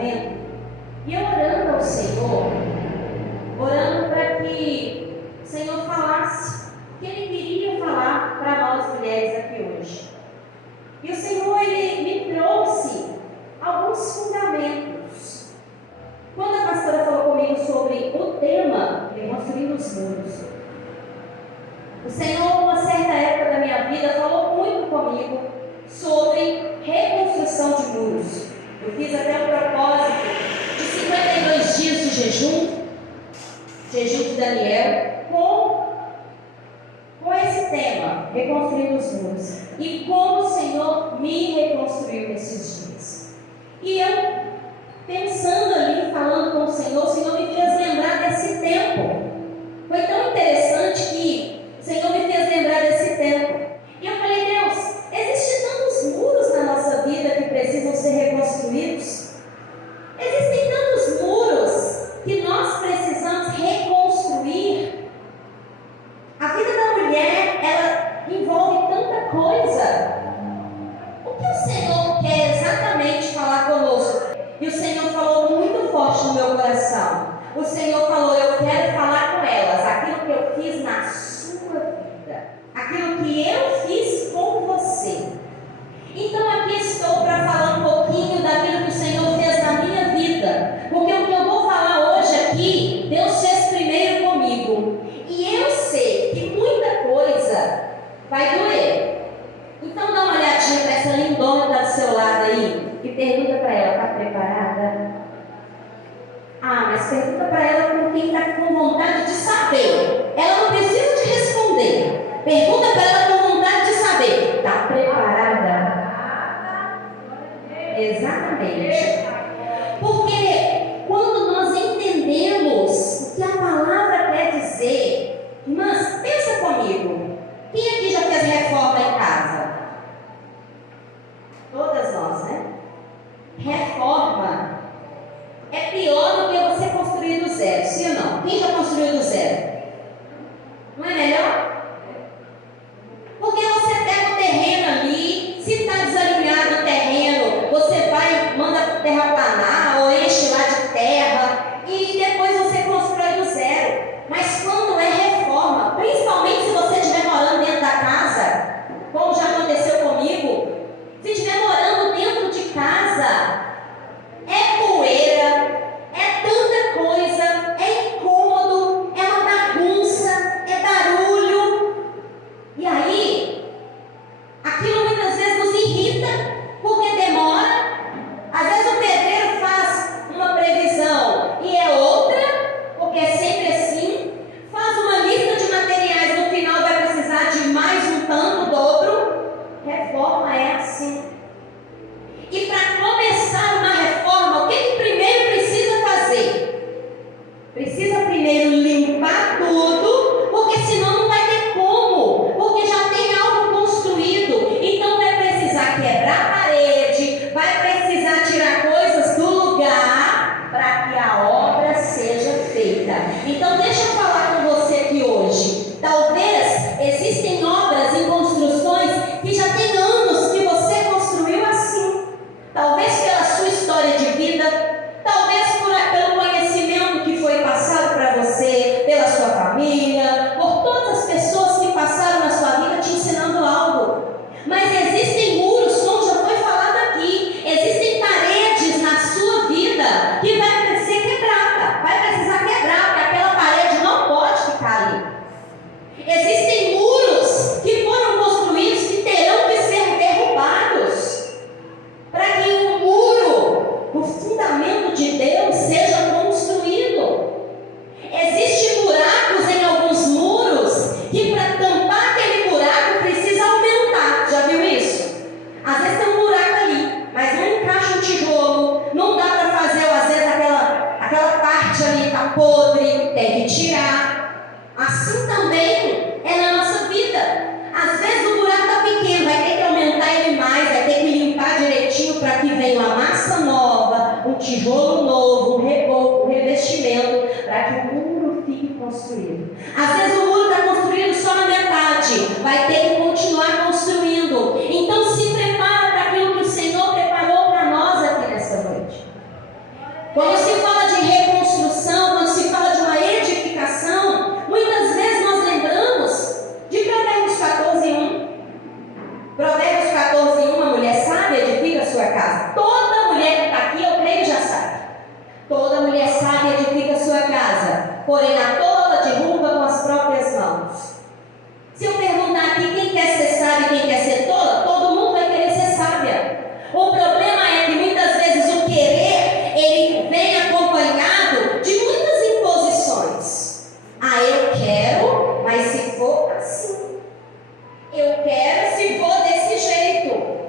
momento, e eu orando ao Senhor, orando para que o Senhor falasse o que Ele queria falar para nós mulheres aqui hoje. E o Senhor, Ele me trouxe alguns fundamentos. Quando a pastora falou comigo sobre o tema Reconstruindo os Muros, o Senhor, uma certa época da minha vida, falou muito comigo sobre reconstrução de muros. Eu fiz até um propósito de 52 dias de jejum de Daniel, com esse tema, reconstruindo os muros, e como o Senhor me reconstruiu nesses dias. E eu, pensando ali, falando com o Senhor me fez lembrar desse tempo. Foi tão interessante que o Senhor me fez lembrar desse tempo. E eu falei, Deus, existem tantos muros na nossa vida que precisam ser reconstruídos. Existem tantos muros que nós precisamos reconstruir. A vida da mulher, ela envolve tanta coisa. O que o Senhor quer exatamente falar conosco? E o Senhor falou muito forte no meu coração. O Senhor falou, eu quero falar com elas aquilo que eu fiz na sua vida, aquilo que eu fiz com você. Então aqui estou para falar um pouquinho daquilo que o Senhor fez na minha vida, porque o que eu vou falar hoje aqui, Deus fez primeiro comigo, e eu sei que muita coisa vai doer. Então dá uma olhadinha para essa lindona que está do seu lado aí e pergunta para ela, está preparada? Ah, mas pergunta para ela com quem está com vontade de saber. Ela não precisa te responder. Pergunta para ela com vontade de saber. Está preparada? Exatamente. Porque quando nós entendemos o que a palavra quer dizer, irmãs, pensa comigo. Quem aqui já fez reforma em casa? Todas nós, né? Reforma é pior do que você construir do zero, sim ou não? Quem já construiu do zero? Não é melhor? Porque você pega o terreno ali, se está desalinhado o terreno, você vai, manda terraplanar ou enche lá de terra e depois você constrói do zero. Mas quando é reforma, principalmente se você estiver morando dentro da casa, como já aconteceu comigo, se estiver morando dentro de casa, é poeira, é tanta coisa, é incômodo, é uma bagunça, é barulho. E aí, aquilo muitas vezes nos irrita, porque demora. Às vezes o pedreiro faz uma previsão e é outra, porque é sempre assim. Faz uma lista de materiais, no final vai precisar de mais um tanto, o dobro. Reforma é assim. E para começar uma reforma, o que primeiro precisa fazer? Precisa primeiro limpar tudo, porque senão não vai ter como, porque já tem algo construído. Então vai precisar quebrar a parede, vai precisar tirar coisas do lugar para que a obra seja feita. Então deixa eu falar com você aqui hoje. Talvez existem obras em construções que já tem anos que você construiu assim. Talvez pela sua história de vida, talvez pelo conhecimento que foi passado para você, pela sua família, por todas as pessoas que passaram na sua vida te ensinando algo. Mas existem muros, como já foi falado aqui, existem paredes na sua vida que vai ser quebrada, vai precisar quebrar, porque aquela parede não pode ficar ali. Existem muros que foram construídos que terão que ser derrubados, para que o muro, o fundamento de Deus seja construído. Existem buracos em alguns muros que para tampar aquele buraco precisa aumentar. Já viu isso? Às vezes tem um buraco ali, mas não encaixa um tijolo, não dá para fazer, às vezes aquela parte ali está podre, tem que tirar. Assim também é na nossa vida. Às vezes o buraco está pequeno, vai ter que aumentar ele mais, vai ter que limpar direitinho para que venha uma massa nova, um tijolo novo, um reboco, um revestimento, para que o muro fique construído. Às vezes o muro está construído só na metade, vai ter que continuar construindo. Então se prepara para aquilo que o Senhor preparou para nós aqui nessa noite. porém a tola derruba com as próprias mãos. Se eu perguntar aqui quem quer ser sábia e quem quer ser tola, todo mundo vai querer ser sábia. O problema é que muitas vezes o querer, ele vem acompanhado de muitas imposições. Ah, eu quero, mas se for assim. Eu quero se for desse jeito.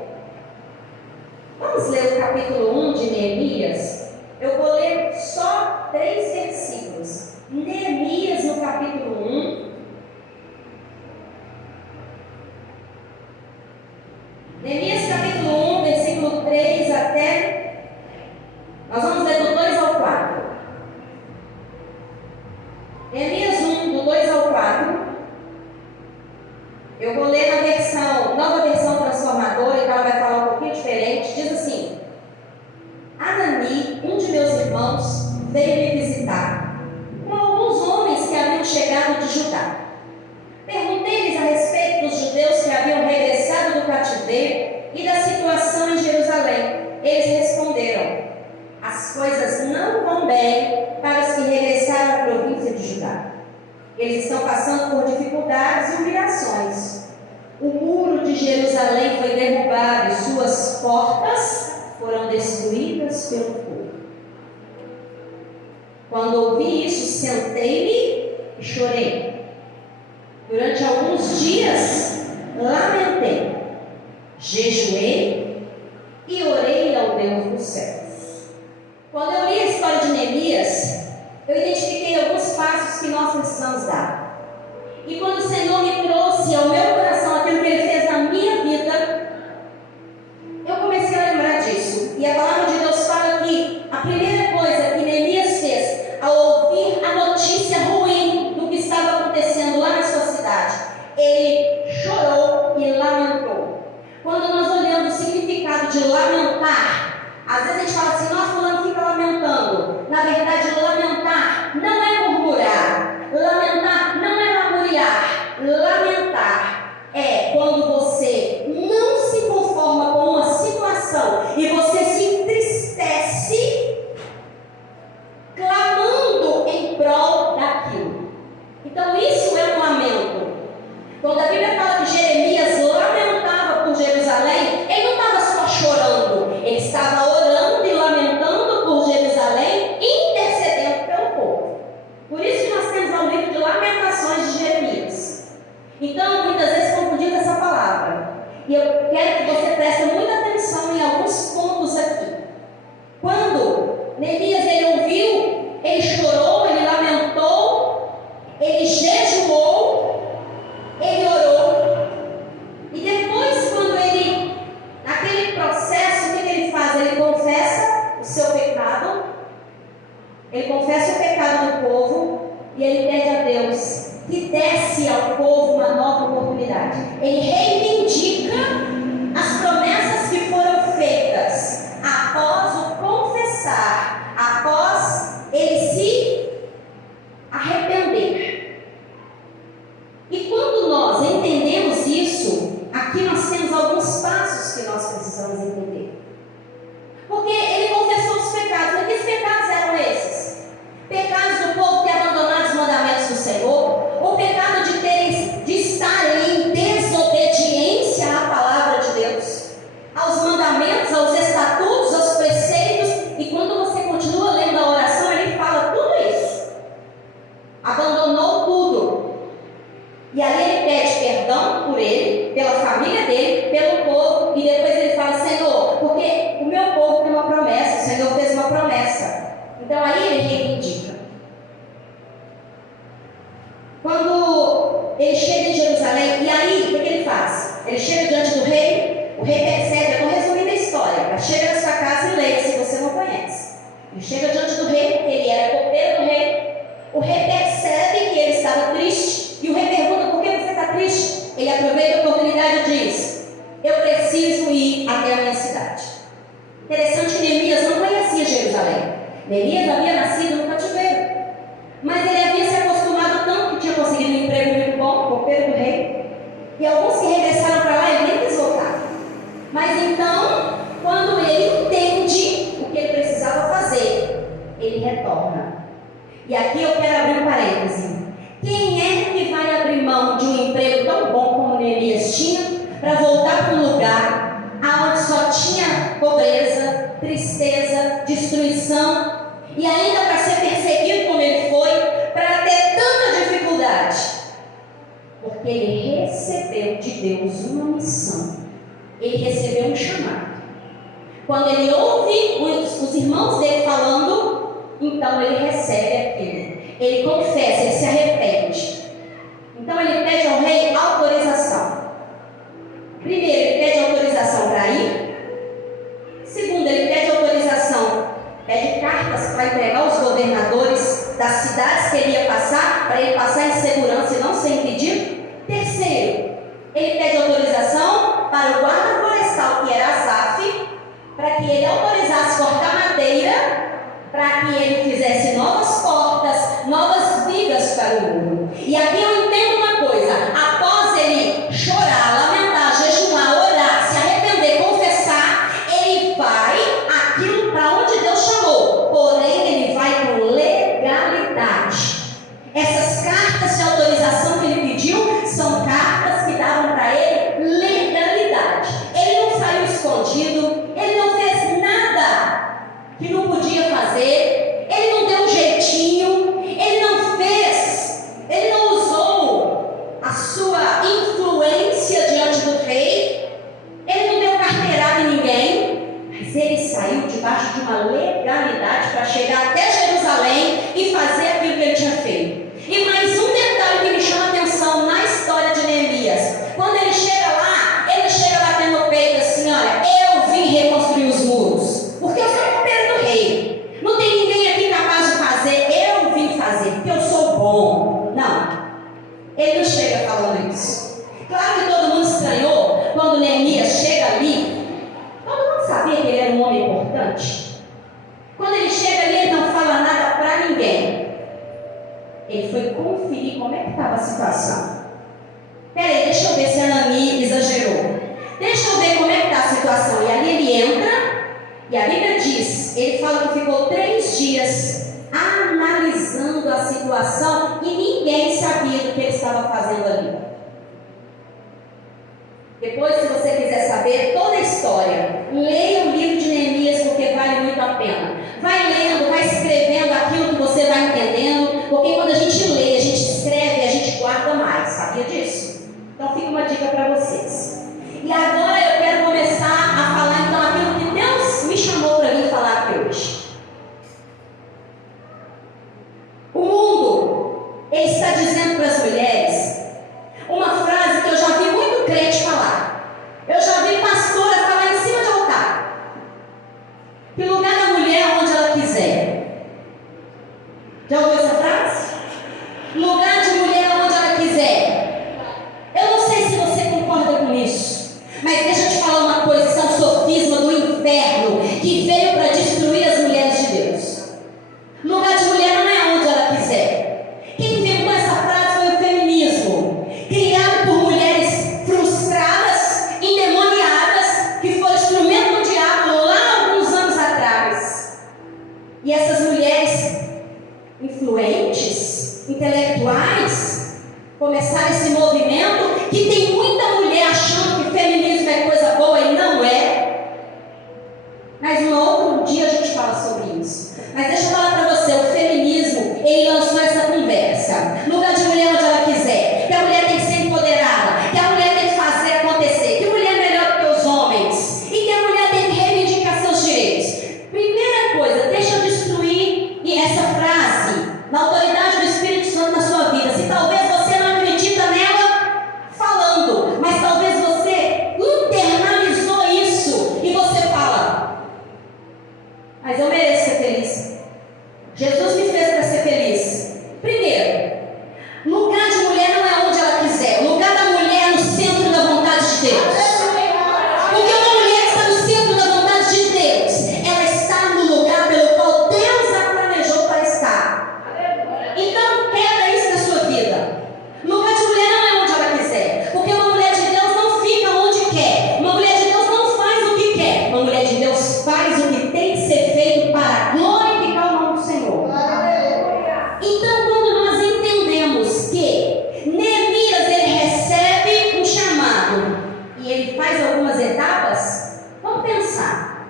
Vamos ler o capítulo 1 de Neemias? Eu vou ler só 3 versículos. Neemias, no capítulo 1. Neemias, capítulo 1, versículo 3 até... Nós vamos ler do 2 ao 4. Neemias 1, do 2 ao 4. Eu vou ler na versão, nova versão transformadora, então ela vai falar um pouquinho diferente. Diz assim: Anani, um de meus irmãos, veio me visitar com alguns homens que haviam chegado de Judá. Perguntei-lhes a respeito dos judeus que haviam regressado do cativeiro e da situação em Jerusalém. Eles responderam: as coisas não vão bem para os que regressaram à província de Judá. Eles estão passando por dificuldades e humilhações. O muro de Jerusalém foi derrubado e suas portas foram destruídas pelo fogo. Quando ouvi isso, sentei-me e chorei. Durante alguns dias, lamentei, jejuei e orei ao Deus dos céus. Quando eu li a história de Neemias, eu identifiquei alguns passos que nós precisamos dar. E quando o Senhor me trouxe ao meu coração aquilo que Ele fez na minha vida, eu comecei a lembrar disso. E a palavra de Deus fala que a primeira coisa que Neemias fez, ao ouvir a notícia ruim do que estava acontecendo lá na sua cidade, ele chorou e lamentou. Quando nós olhamos o significado de lamentar, às vezes a gente fala assim: nossa, fulano fica lamentando. Na verdade, lamentar não é murmurar. Lamentar não é lamuriar. Lamentar é quando você não se conforma com uma situação e você se entristece clamando em prol daquilo. Então isso é um lamento. Quando a Bíblia fala que Jeremias lamentava por Jerusalém, ele não estava só chorando, ele estava orando e lamentando por Jerusalém, intercedendo pelo povo. Por isso que nós temos lá o livro de Lamentações de Jeremias. Então, muitas vezes confundimos essa palavra. E eu quero que você preste muita atenção em alguns pontos aqui. Quando Neemias ele ouviu, ele chorou, ele lamentou, ele jejuou, ele orou. E depois, quando ele, naquele processo, o que ele faz? Ele confessa o seu pecado, ele confessa o pecado do povo e ele pede a Deus que desse ao povo uma nova oportunidade. Ele reivindica as promessas que foram feitas após o confessar, após ele se arrepender. E quando nós entendemos isso, aqui nós temos alguns passos que nós precisamos entender. Porque ele confessou os pecados. Mas que pecados eram esses? Pecados do povo ter abandonado os mandamentos do Senhor, o pecado de estar em desobediência à palavra de Deus, aos mandamentos, aos estatutos, aos preceitos. E quando você continua lendo a oração, ele fala tudo isso. Abandonou tudo. E aí ele pede perdão por ele, pela família dele, pelo povo. E depois ele fala: Senhor, porque o meu povo tem uma promessa, o Senhor fez uma promessa. Então aí ele reivindica. Quando ele chega em Jerusalém, e aí o que ele faz? Ele chega diante do rei, o rei percebe, eu estou resumindo a história, mas chega na sua casa e leia se você não conhece. Ele chega diante do rei, ele era copeiro do rei. O rei percebe que ele estava triste, e o rei pergunta: por que você está triste? Ele aproveita a oportunidade e diz: eu preciso ir até a minha cidade. Interessante que Neemias não conhecia Jerusalém. Neemias havia nascido no cativeiro, mas ele havia se acostumado tanto que tinha conseguido um emprego muito bom, copeiro do rei. E alguns que regressaram para lá, ele nem quis voltar. Mas então, quando ele entende o que ele precisava fazer, ele retorna. E aqui eu quero abrir um parênteses. destruição, e ainda para ser perseguido como ele foi, para ter tanta dificuldade? Porque ele recebeu de Deus uma missão, ele recebeu um chamado. Quando ele ouve os irmãos dele falando, então ele recebe aquilo, ele confessa, ele se arrepende. Então ele pede ao rei autorização. Primeiro, ele pede autorização para ir. Segundo, ele pede autorização, pede cartas para entregar aos governadores das cidades que ele ia passar, para ele passar em segurança e não ser impedido. Terceiro, ele pede autorização para o guarda florestal, que era Asaf, para que ele autorizasse cortar madeira, para que ele fizesse novas portas, novas vigas para o muro. E aqui eu entendo uma coisa: após ele chorar, lamentar, jejuar, orar, se arrepender, confessar, ele vai aquilo para onde Deus chamou, porém ele vai com legalidade. Essas cartas de autorização que ele pediu são cartas que davam para ele legalidade. Ele não saiu escondido, ele não fez nada que não podia fazer, ele não deu um jeitinho, ele não usou a sua influência diante do rei, ele não deu carteirada em ninguém, mas ele saiu debaixo de uma legalidade para chegar até Jerusalém e fazer aquilo que ele tinha feito. E mais um detalhe que me chama a atenção na história de Neemias: quando ele chega batendo no peito assim: olha, eu vim reconstruir os muros, porque eu sou companheiro do rei, não tem ninguém aqui capaz de fazer, eu vim fazer, porque eu sou bom. Não, ele não chega falando isso. Claro que todo mundo estranhou quando Neemias chega ali. Todo mundo sabia que ele era um homem importante. Quando ele chega ali, ele não fala nada para ninguém. Ele foi conferir como é que estava a situação. Peraí, deixa eu ver se a Nani exagerou. Deixa eu ver como é que está a situação. E ali ele entra, e a Bíblia diz, ele fala que ficou 3 dias analisando a situação e ninguém sabia do que ele estava fazendo ali. Depois, se você quiser saber toda a história, leia o livro de Neemias, porque vale muito a pena. Vai lendo, vai escrevendo aquilo que você vai entendendo, porque quando a gente lê, a gente escreve, a gente guarda mais. Sabia disso? Então fica uma dica para vocês. E agora eu quero começar a falar então aquilo que Deus me chamou para vir falar aqui hoje. O mundo, ele está dizendo para as mulheres uma frase que eu já vi muito crente falar. Eu já vi pastora falar em cima de altar: que o lugar da mulher é onde ela quiser. Já ouviu essa frase? Lugar de mulher é onde ela quiser. Eu não sei se você concorda com isso, mas deixa eu te falar uma coisa: isso é um sofisma do inferno que veio para destruir as mulheres de Deus. Lugar de mulher não é onde ela quiser. Quem inventou essa frase foi o feminismo, criado por mulheres frustradas, endemoniadas, que foram instrumento do diabo lá alguns anos atrás. E essas mulheres influentes, intelectuais, começaram esse movimento que tem muita mulher achando que feminismo é coisa boa e não é. Mas um outro dia a gente fala sobre isso. Mas deixa eu falar para você: o feminismo, ele lançou essa conversa. Lugar de mulher onde ela quiser, que a mulher tem que ser empoderada, que a mulher tem que fazer acontecer, que a mulher é melhor do que os homens e que a mulher tem que reivindicar seus direitos. Primeira coisa, deixa eu destruir essa frase na autoridade do Espírito Santo na sua vida. Se talvez você não acredita nela falando, mas talvez você internalizou isso e você fala: mas eu mereço ser feliz. Jesus me fez para ser feliz. Primeiro, lugar de mulher não é onde ela quiser. O lugar da mulher é no centro da vontade de Deus. Porque uma mulher que está no centro da vontade de Deus, ela está no lugar pelo qual Deus a planejou para estar. Então, quebra isso na sua vida. Lugar de mulher não é onde ela quiser. Porque uma mulher de Deus não fica onde quer. Uma mulher de Deus não faz o que quer. Uma mulher de Deus faz o que tem que ser feito para glorificar o nome do Senhor. Então, quando nós entendemos que Neemias, ele recebe um chamado e ele faz algumas etapas, vamos pensar: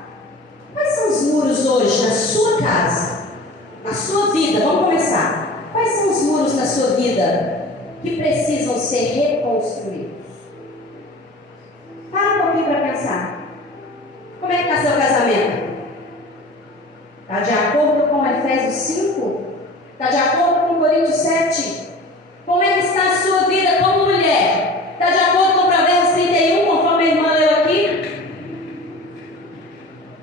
quais são os muros hoje na sua casa, na sua vida? Vamos começar. Quais são os muros na sua vida que precisam ser reconstruídos? Para um pouquinho para pensar. Como é que está seu casamento? Está de acordo com Efésios 5? Está de acordo com Coríntios 7? Como é que está a sua vida como mulher? Está de acordo com Provérbios 31, conforme a irmã leu aqui?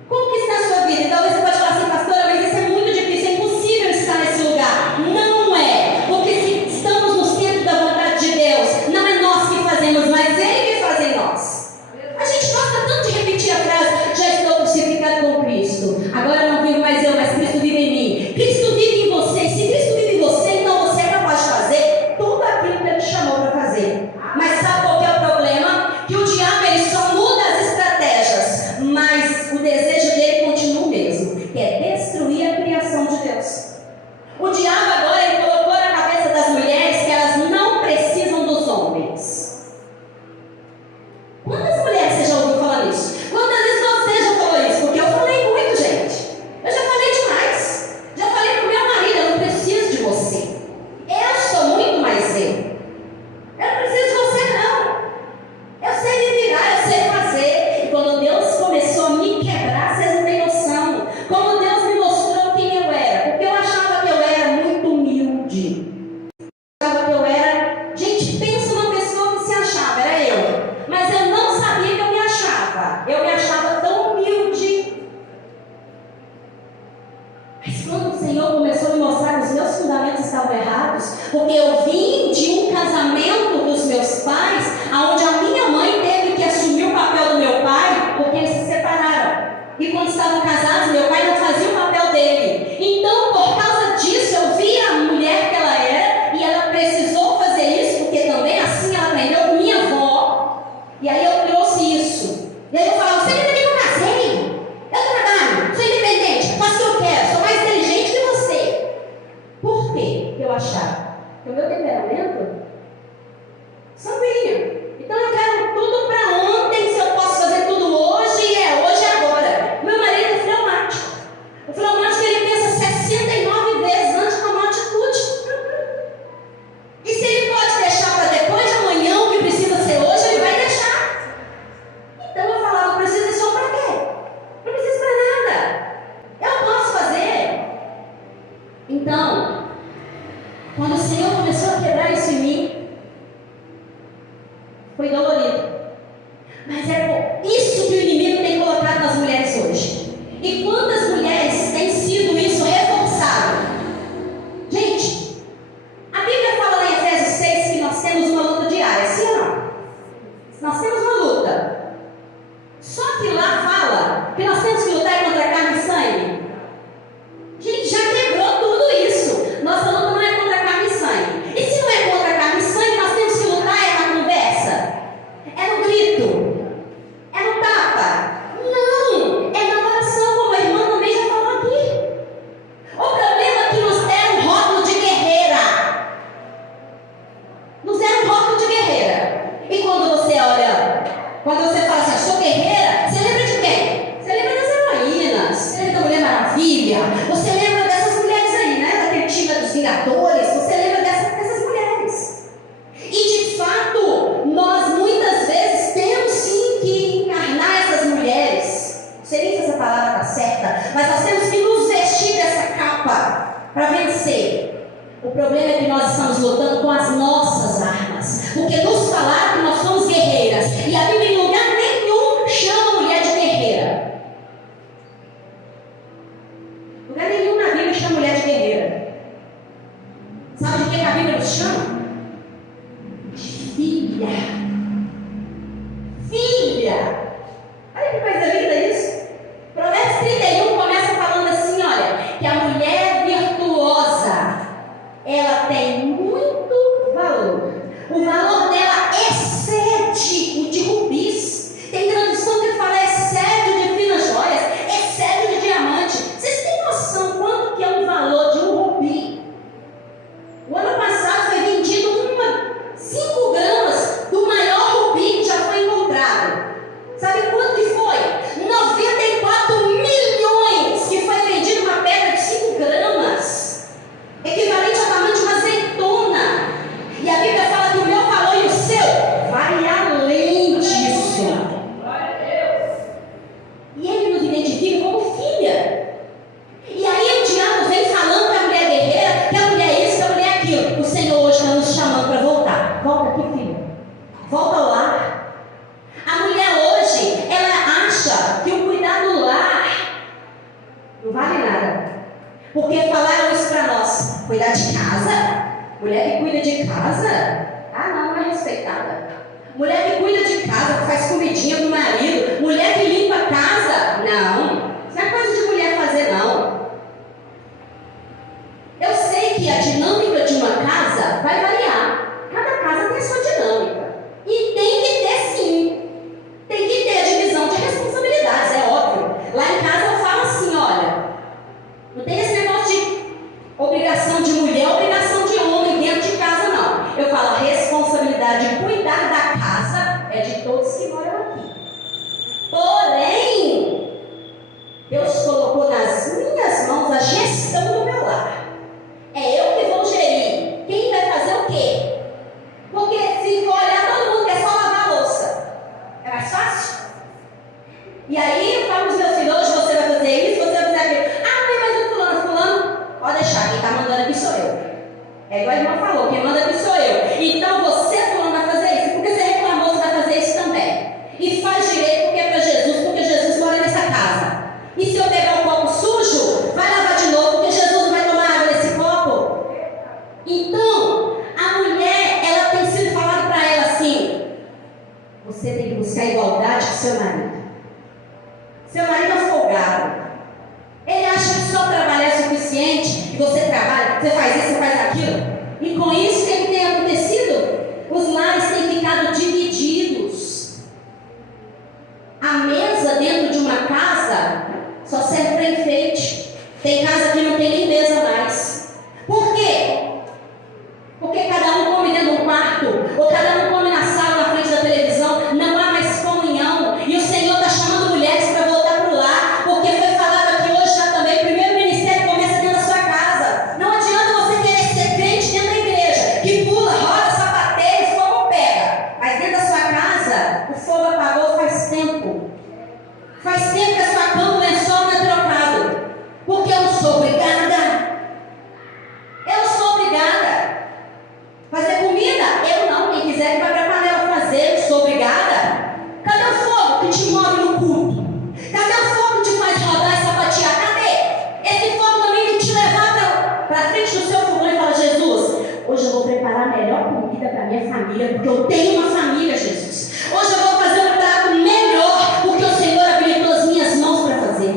Como que está a sua vida? Talvez você pode falar assim, pastora, mas isso é muito difícil, é impossível estar nesse lugar. Não é, porque se estamos no centro da vontade de Deus, não é nós que fazemos, mas Ele que faz em nós. A gente gosta tanto de repetir a frase, já estou crucificado com Cristo. Agora não vivo mais eu, mas Cristo vive em mim. Cristo vive em você. Se Cristo vive em você, então você é capaz de fazer tudo aquilo que Ele te chamou para fazer. Mas sabe qual que é o problema? Que o diabo ele só muda as estratégias, mas o desejo dele continua o mesmo, que é destruir a criação de Deus. O diabo agora ele colocou na cabeça das mulheres que elas não precisam dos homens. Quantas mulheres você já ouviu falar isso? Quantas vezes você já falou isso? Porque eu falei muito, gente. Eu já falei demais. Já falei pro meu marido, eu não preciso de você. Eu sou muito mais eu. Eu não preciso de você, não. Eu sei me virar, eu sei fazer. E quando Deus começou a me quebrar, vocês não têm noção. Como Deus me mostrou quem eu era. Porque eu achava que eu era muito humilde. Eu achava que eu era... Gente, pensa numa pessoa que se achava, era eu. Mas eu não sabia que eu me achava. Eu me achava tão humilde. Mas quando o Senhor começou a me mostrar que os meus fundamentos estavam errados, porque eu vim de um casamento dos meus pais, onde a minha mãe teve que assumir o papel do meu pai, porque eles se separaram. E quando estavam casados, meu pai não fazia o papel dele. Então, por causa disso, eu vi a mulher que ela era, e ela precisou fazer isso, porque também assim ela aprendeu com minha avó. E aí eu trouxe isso. E aí eu falava, você acredita que eu casei? Eu trabalho, sou independente, faço o que eu quero, sou mais inteligente que você. Por quê? Eu achava que o meu temperamento sanguíneo. Então eu quero tudo para ontem, se eu posso fazer tudo hoje, é hoje e agora. Meu marido é fleumático. O fleumático ele pensa 69 vezes antes de tomar atitude. E se ele pode deixar para depois de amanhã o que precisa ser hoje, ele vai deixar. Então eu falava, preciso disso só para quê? Não preciso para nada. Eu posso fazer. Então, quando o Senhor começou a quebrar isso em mim, foi dolorido. Mas é por isso que o inimigo tem colocado nas mulheres hoje. E quantas mulheres têm sido isso reforçado? Gente, a Bíblia fala lá em Efésios 6 que nós temos uma luta diária, sim ou não? Nós temos uma luta. Só que lá fala que nós temos que lutar contra carne e sangue. Gente, já quebrou tudo isso. Nossa luta não é contra carne e sangue. E se não é contra carne e sangue, nós temos que lutar é na conversa, é no grito, é no tapa. Não, é na oração, como a irmã também já falou aqui. O problema é que nos deram um rótulo de guerreira. Nos deram um rótulo de guerreira. E quando você olha, quando você fala assim, eu sou guerreira, você lembra de quem? Você lembra das heroínas, você lembra da Mulher Maravilha, você lembra dessas mulheres aí, né? Daquele time dos Vingadores, você lembra dessas mulheres. E de fato, nós muitas vezes temos sim que encarnar essas mulheres. Não sei nem se essa palavra está certa, mas nós temos que nos vestir dessa capa para vencer. O problema é que nós estamos lutando com as nossas armas, porque nos falaram que nós somos guerreiras, e a Bíblia em lugar nenhum chama a mulher de guerreira. Lugar nenhum na Bíblia chama a mulher de guerreira. Sabe de que a Bíblia nos chama? De filha. Filha. Olha que coisa linda isso. Provérbios 31 começa falando assim, olha, que a mulher virtuosa, ela tem muito valor. O valor dela excede o de rubis. Tem tradução que fala excede o de finas joias, excede o de diamante. Vocês têm noção quanto que é o valor de um rubi? O ano passado foi vendido 5 gramas do maior rubi que já foi encontrado. Sabe quanto que foi? 94 milhões Porque falaram isso para nós. Cuidar de casa? Mulher que cuida de casa? Ah, não é respeitada. Mulher que cuida de casa, que faz comidinha pro marido. Mulher que limpa a casa? Não. Isso não é coisa de mulher fazer, não. Eu sei que a dinâmica de uma casa vai variar. Cada casa tem a sua dinâmica. E tem que ter, sim. Tem que ter a divisão de responsabilidades, é óbvio. Lá em casa eu falo assim, olha, não tem esse negócio de obrigação de mulher, obrigação de homem dentro de casa, não. Eu falo, a responsabilidade de cuidar da casa é de todos que moram aqui. Porém, Deus colocou nas minhas mãos a gestão do meu lar. É eu que vou gerir. Quem vai fazer o quê? Porque se for olhar todo mundo quer só lavar a louça, é mais fácil? E aí eu falo para os meus filhos, hoje você vai fazer isso, você vai fazer aquilo. Ah, mãe, mas o fulano, pode deixar, quem está mandando aqui sou eu. É igual a irmã falou, quem manda aqui sou eu. Então você, fulano, vai fazer isso, porque você reclamou, você vai fazer isso também. E faz direito porque é para Jesus, porque Jesus mora nessa casa. E se eu pegar um copo sujo, vai lavar de novo, porque Jesus não vai tomar água nesse copo. Então, a mulher, ela tem sido falado para ela assim, você tem que buscar igualdade com seu marido. Seu marido é folgado. Ele acha que só trabalhar é suficiente, que você trabalha, você faz isso, você faz aquilo. E com isso, o que tem acontecido? Os lares têm ficado divididos. A mesa dentro de uma casa só serve para enfeite. Tem casa que não tem nem mesa mais. Por quê? Porque cada um come dentro de um quarto, ou cada um come na sala, na frente da televisão. Não há mais comunhão. E o Senhor está chamando mulheres para voltar para o lar, porque foi falado aqui hoje já também, o primeiro ministério começa dentro da sua casa. Não adianta você querer ser crente dentro da igreja, que pula, roda, sapateia e o fogo pega. Mas dentro da sua casa, o fogo apagou faz tempo. Faz tempo que a sua cama, o lençol não é trocado. Porque eu não sou obrigada. Eu não sou obrigada. Fazer comida? Eu não. Quem quiser que vai para a panela fazer, eu sou obrigada. Cadê o fogo que te move no culto? Cadê o fogo que te faz rodar e sapatear? Cadê? Esse fogo também que te levar para frente do seu fogão e fala, Jesus, hoje eu vou preparar a melhor comida para minha família, porque eu tenho uma família, Jesus. Hoje eu vou fazer um prato melhor, porque o Senhor habilitou as minhas mãos para fazer.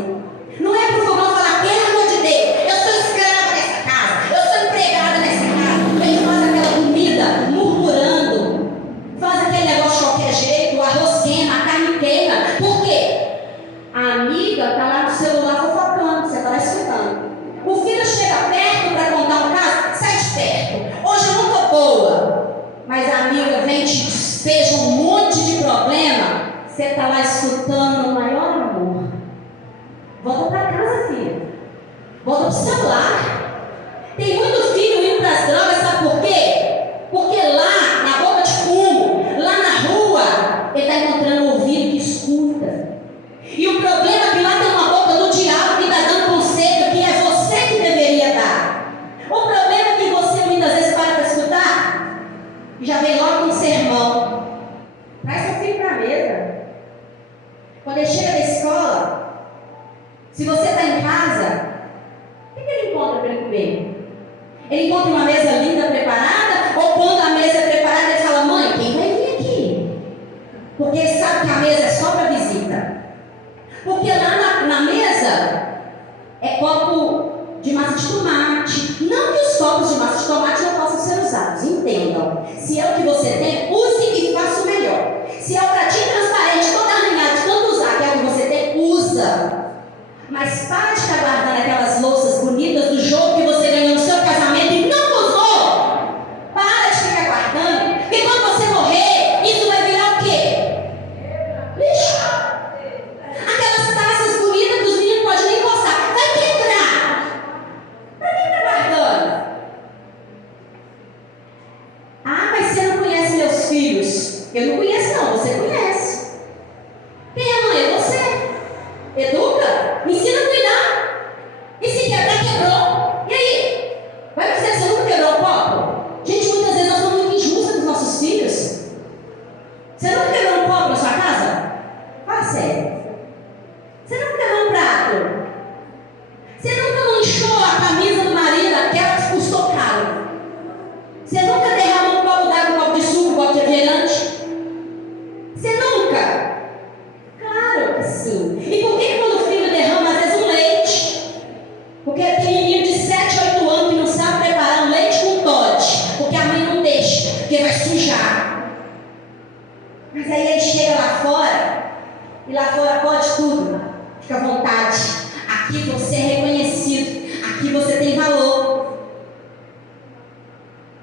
Não é para o fogão falar, pelo amor de Deus, eu sou escrava nessa casa, eu sou empregada nessa casa. Ele faz aquela comida murmurando, faz aquele negócio de qualquer jeito, o arroz queima, a carne queima. Por quê? A amiga está lá no celular fofocando, você está lá escutando. O filho chega perto para contar um caso, sai de perto. Hoje eu não estou boa. Mas a amiga vem e te despeja um monte de problema. Você está lá escutando o maior amor. Volta para casa, filha. Volta para o seu lar. Tem muito filho indo para as drogas, sabe por quê? Porque lá, na boca de fumo, lá na rua, ele está encontrando um ouvido que escuta. E o problema é que lá tem uma boca do diabo que está dando conselho que é você que deveria dar. O problema é que você muitas vezes para escutar e já vem logo com um sermão. Traz seu filho para a mesa. Quando ele chega da escola, se você está em casa, o que ele encontra para ele comer? Ele encontra uma mesa linda preparada, ou quando a mesa é preparada, ele fala, mãe, quem vai vir aqui? Porque ele sabe que a mesa é só para visita. Porque lá na mesa é copo de massa de tomate. Não que os copos de massa de tomate não possam ser usados, entendam. Se é o que você tem, use e faça o melhor. Se é o pratinho transparente, todo arranhado, de tanto usar, que é o que você tem, usa. Mas para de estar guardando aquelas louças bonitas do jogo que você ganhou no seu casamento e não usou. Para de ficar guardando, porque quando você morrer, isso vai virar o quê? Lixo. Aquelas taças bonitas que os meninos podem nem gostar, vai quebrar. Para que está guardando? Ah, mas você não conhece meus filhos. Eu não conheço não, você conhece. Quem é a mãe? É você. Educa, me ensina a cuidar. E Aqui você é reconhecido. Aqui você tem valor.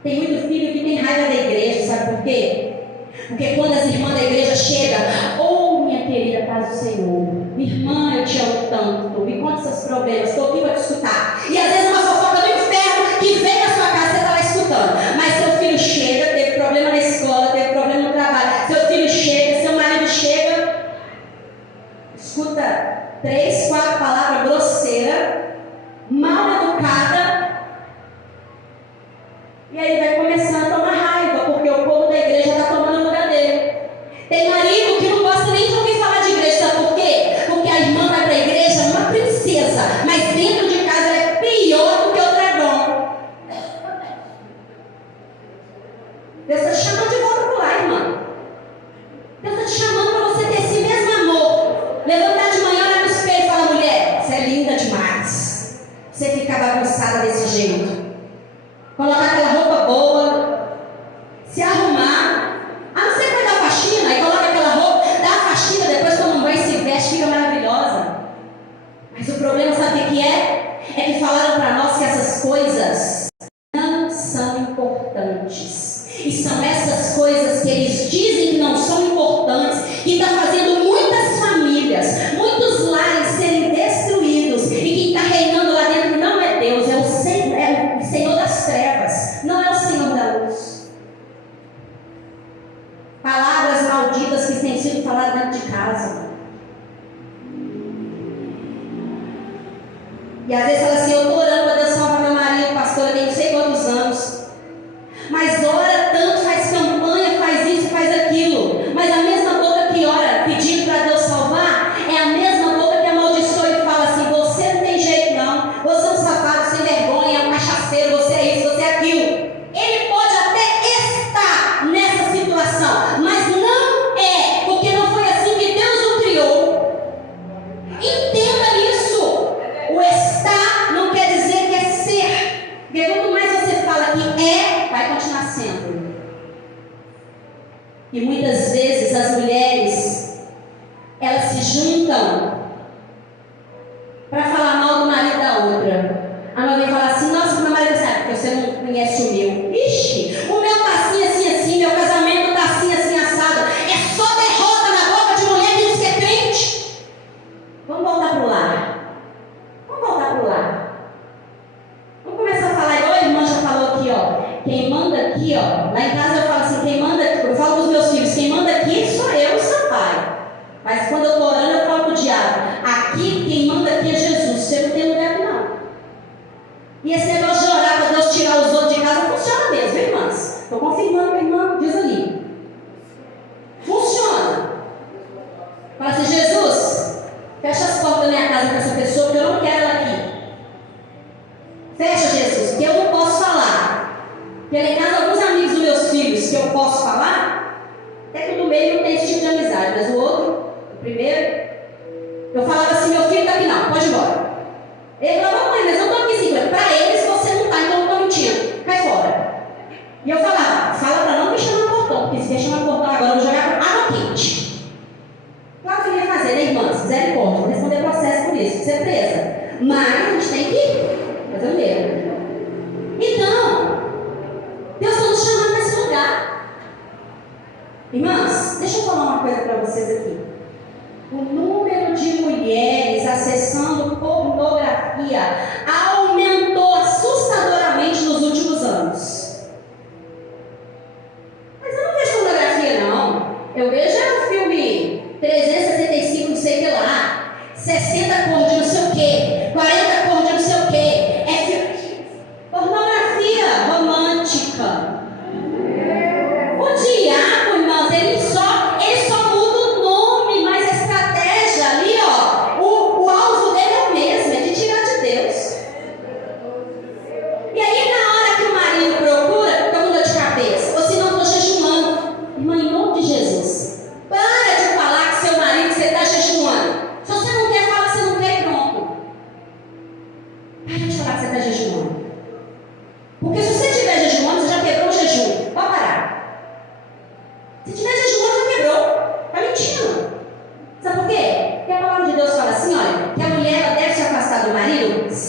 Tem muito filho que tem raiva da igreja, sabe por quê? Porque quando as irmãs da igreja chegam, oh minha querida paz do Senhor, minha irmã, eu te amo tanto, me conta seus problemas, estou aqui para te escutar. E às vezes uma fofoca do inferno que vem na sua casa, você está lá escutando. Mas seu filho chega, teve problema na escola, teve problema no trabalho, seu filho chega, seu marido chega, escuta 3, 4 palavras grosseiras, mal educada, e aí vai começando a tomar raiva, porque o povo da igreja está tomando o lugar dele. Tem marido que não gosta nem de ouvir falar de igreja, sabe por quê? Porque a irmã vai para a igreja, uma princesa, mas dentro de casa ela é pior do que o dragão. Deus está te chamando de volta para lá, irmã. Deus está te chamando para você ter esse mesmo amor. Levantar de manhã, olhar no espelho e falar: mulher, você é linda demais. Você fica bagunçada desse jeito. Colocar aquela roupa boa, se arrumar, a não ser que vai dar faxina, aí coloca aquela roupa, dá a faxina, depois toma um banho, se veste, fica maravilhosa. Mas o problema, sabe o que é? É que falaram para nós que essas coisas não são importantes. E são essas coisas que eles dizem que não são importantes, que está fazendo muitas famílias, muitos lares serem destruídos. E quem está reinando lá dentro não é Deus, é o Senhor das trevas, não é o Senhor da luz. Palavras malditas que têm sido faladas dentro de casa. E às vezes fala assim: eu estou orando para Deus salvar meu marido, pastor, eu tenho não sei quantos anos. Mas ora tanto, faz campanha, faz isso, faz aquilo. Mas a mesma boca que ora pedindo para Deus salvar é a mesma boca que amaldiçoa e fala assim: você não tem jeito não, você é um safado sem vergonha, é um cachaceiro, você é isso, você é aquilo. Ele pode até estar nessa situação, mas não é, porque não foi assim que Deus o criou. Entenda isso. O estar não quer dizer que é ser. Porque quanto mais você fala que é, vai continuar sendo. E muitas vezes as mulheres, elas se juntam para falar mal do marido da outra. A mulher vem falar assim: nossa, meu marido sabe, porque você não conhece o meu. Ixi, o meu tá assim, assim, assim, meu casamento tá assim, assim, assado. É só derrota na boca de mulher que diz que é crente. Vamos voltar pro lar. Vamos voltar pro lar. Vamos começar a falar igual a irmã já falou aqui, ó. Quem manda aqui, ó. Lá em casa eu falo assim: quem manda aqui, eu falo para os meus filhos, quem manda aqui sou eu e seu pai. Mas quando eu estou orando, eu falo para o diabo: aqui, quem manda aqui é Jesus. Você não tem lugar, não. E esse negócio de orar para Deus tirar os outros de casa funciona mesmo, irmãs. Estou confirmando o que a irmã diz ali. Funciona. Fala assim: Jesus, fecha as portas da minha casa para essa pessoa, porque eu não quero ela aqui. Fecha, Jesus, porque eu não posso falar. Porque lá em casa, alguns amigos dos meus filhos que eu posso falar, até que no meio não tem esse tipo de amizade, mas o outro, o primeiro, eu falava assim: meu filho está aqui, não, pode ir embora. Ele falava: mãe, mas eu estou aqui sim. Para eles você não está, então eu estou mentindo, cai fora. E eu falava: fala para não me chamar no portão, porque se me chamar no portão agora eu vou jogar água quente. Claro que eu ia fazer, né, irmãs? Misericórdia, vou responder processo por isso, ser presa. Mas a gente tem que fazer o mesmo. Então, Deus está nos chamando nesse lugar. Irmãs, deixa eu falar uma coisa para vocês aqui. O número de mulheres acessando pornografia aumentou assustadoramente nos últimos anos. Mas eu não vejo pornografia, não. Eu vejo o filme 365, não sei o que lá, 60 cores de não sei o que, 40 cores de não sei o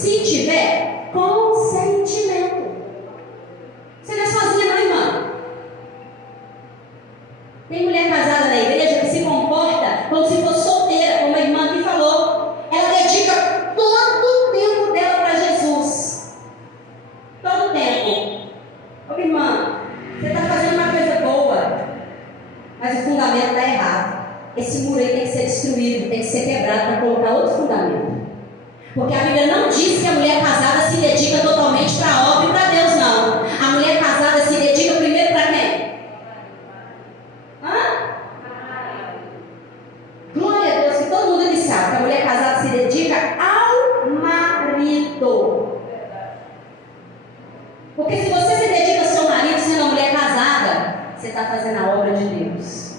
Se tiver consentimento. Você não é sozinha, não, irmã. Tem mulher casada na igreja que se comporta como se fosse solteira, como a irmã que falou. Ela dedica todo o tempo dela para Jesus. Todo o tempo. Ô irmã, você está fazendo uma coisa boa, mas o fundamento está errado. Esse muro aí tem que ser destruído, tem que ser quebrado para colocar outro fundamento. Porque a Bíblia não diz que a mulher casada se dedica totalmente para a obra e para Deus, não. A mulher casada se dedica primeiro para quem? Glória a Deus, que todo mundo aqui sabe que a mulher casada se dedica ao marido. Porque se você se dedica ao seu marido sendo uma mulher casada, você está fazendo a obra de Deus.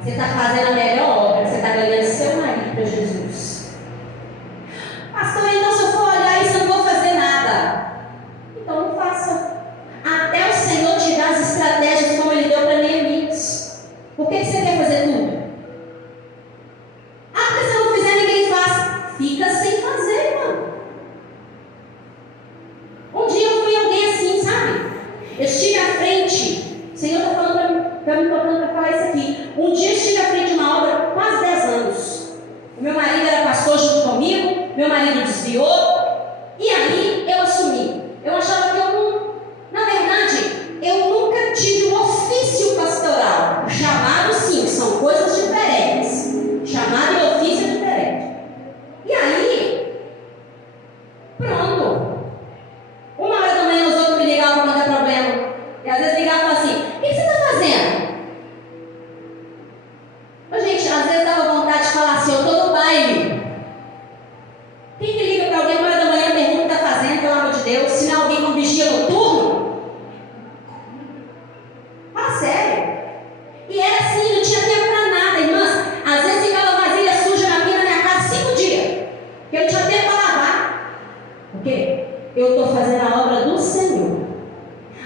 Você está fazendo a melhor obra, você está ganhando seu marido para Jesus. Pastor, então se eu for olhar isso, eu não vou fazer nada. Então não faça. Até o Senhor te dá as estratégias como Ele deu para Neemias. Por que você quer fazer tudo? Porque se eu não fizer, ninguém faz. Fica sem fazer, irmão. Um dia eu fui alguém assim, sabe? Eu estive à frente. O Senhor está falando está me tocando para falar isso aqui. Um dia eu estive à frente de uma obra quase 10 anos. O meu marido era pastor junto comigo. Meu marido desviou. E aí eu assumi. Eu achava que eu não... Na verdade, eu nunca tive um ofício pastoral. O chamado, sim, são coisas diferentes. Chamado e ofício é diferente. E aí, pronto. 1h da manhã os outros me ligavam para contar problema. E às vezes ligavam e falavam assim: o que você está fazendo? Ô, gente, às vezes dava vontade de falar assim: eu estou no baile. Quem que liga para alguém 1h da manhã e pergunta o que está fazendo, pelo amor de Deus? Se não é alguém com vigia noturno? Fala sério. E era assim, não tinha tempo para nada, irmãs. Às vezes ficava vasilha suja na minha casa 5 dias. Porque eu não tinha tempo para lavar. Por quê? Eu estou fazendo a obra do Senhor.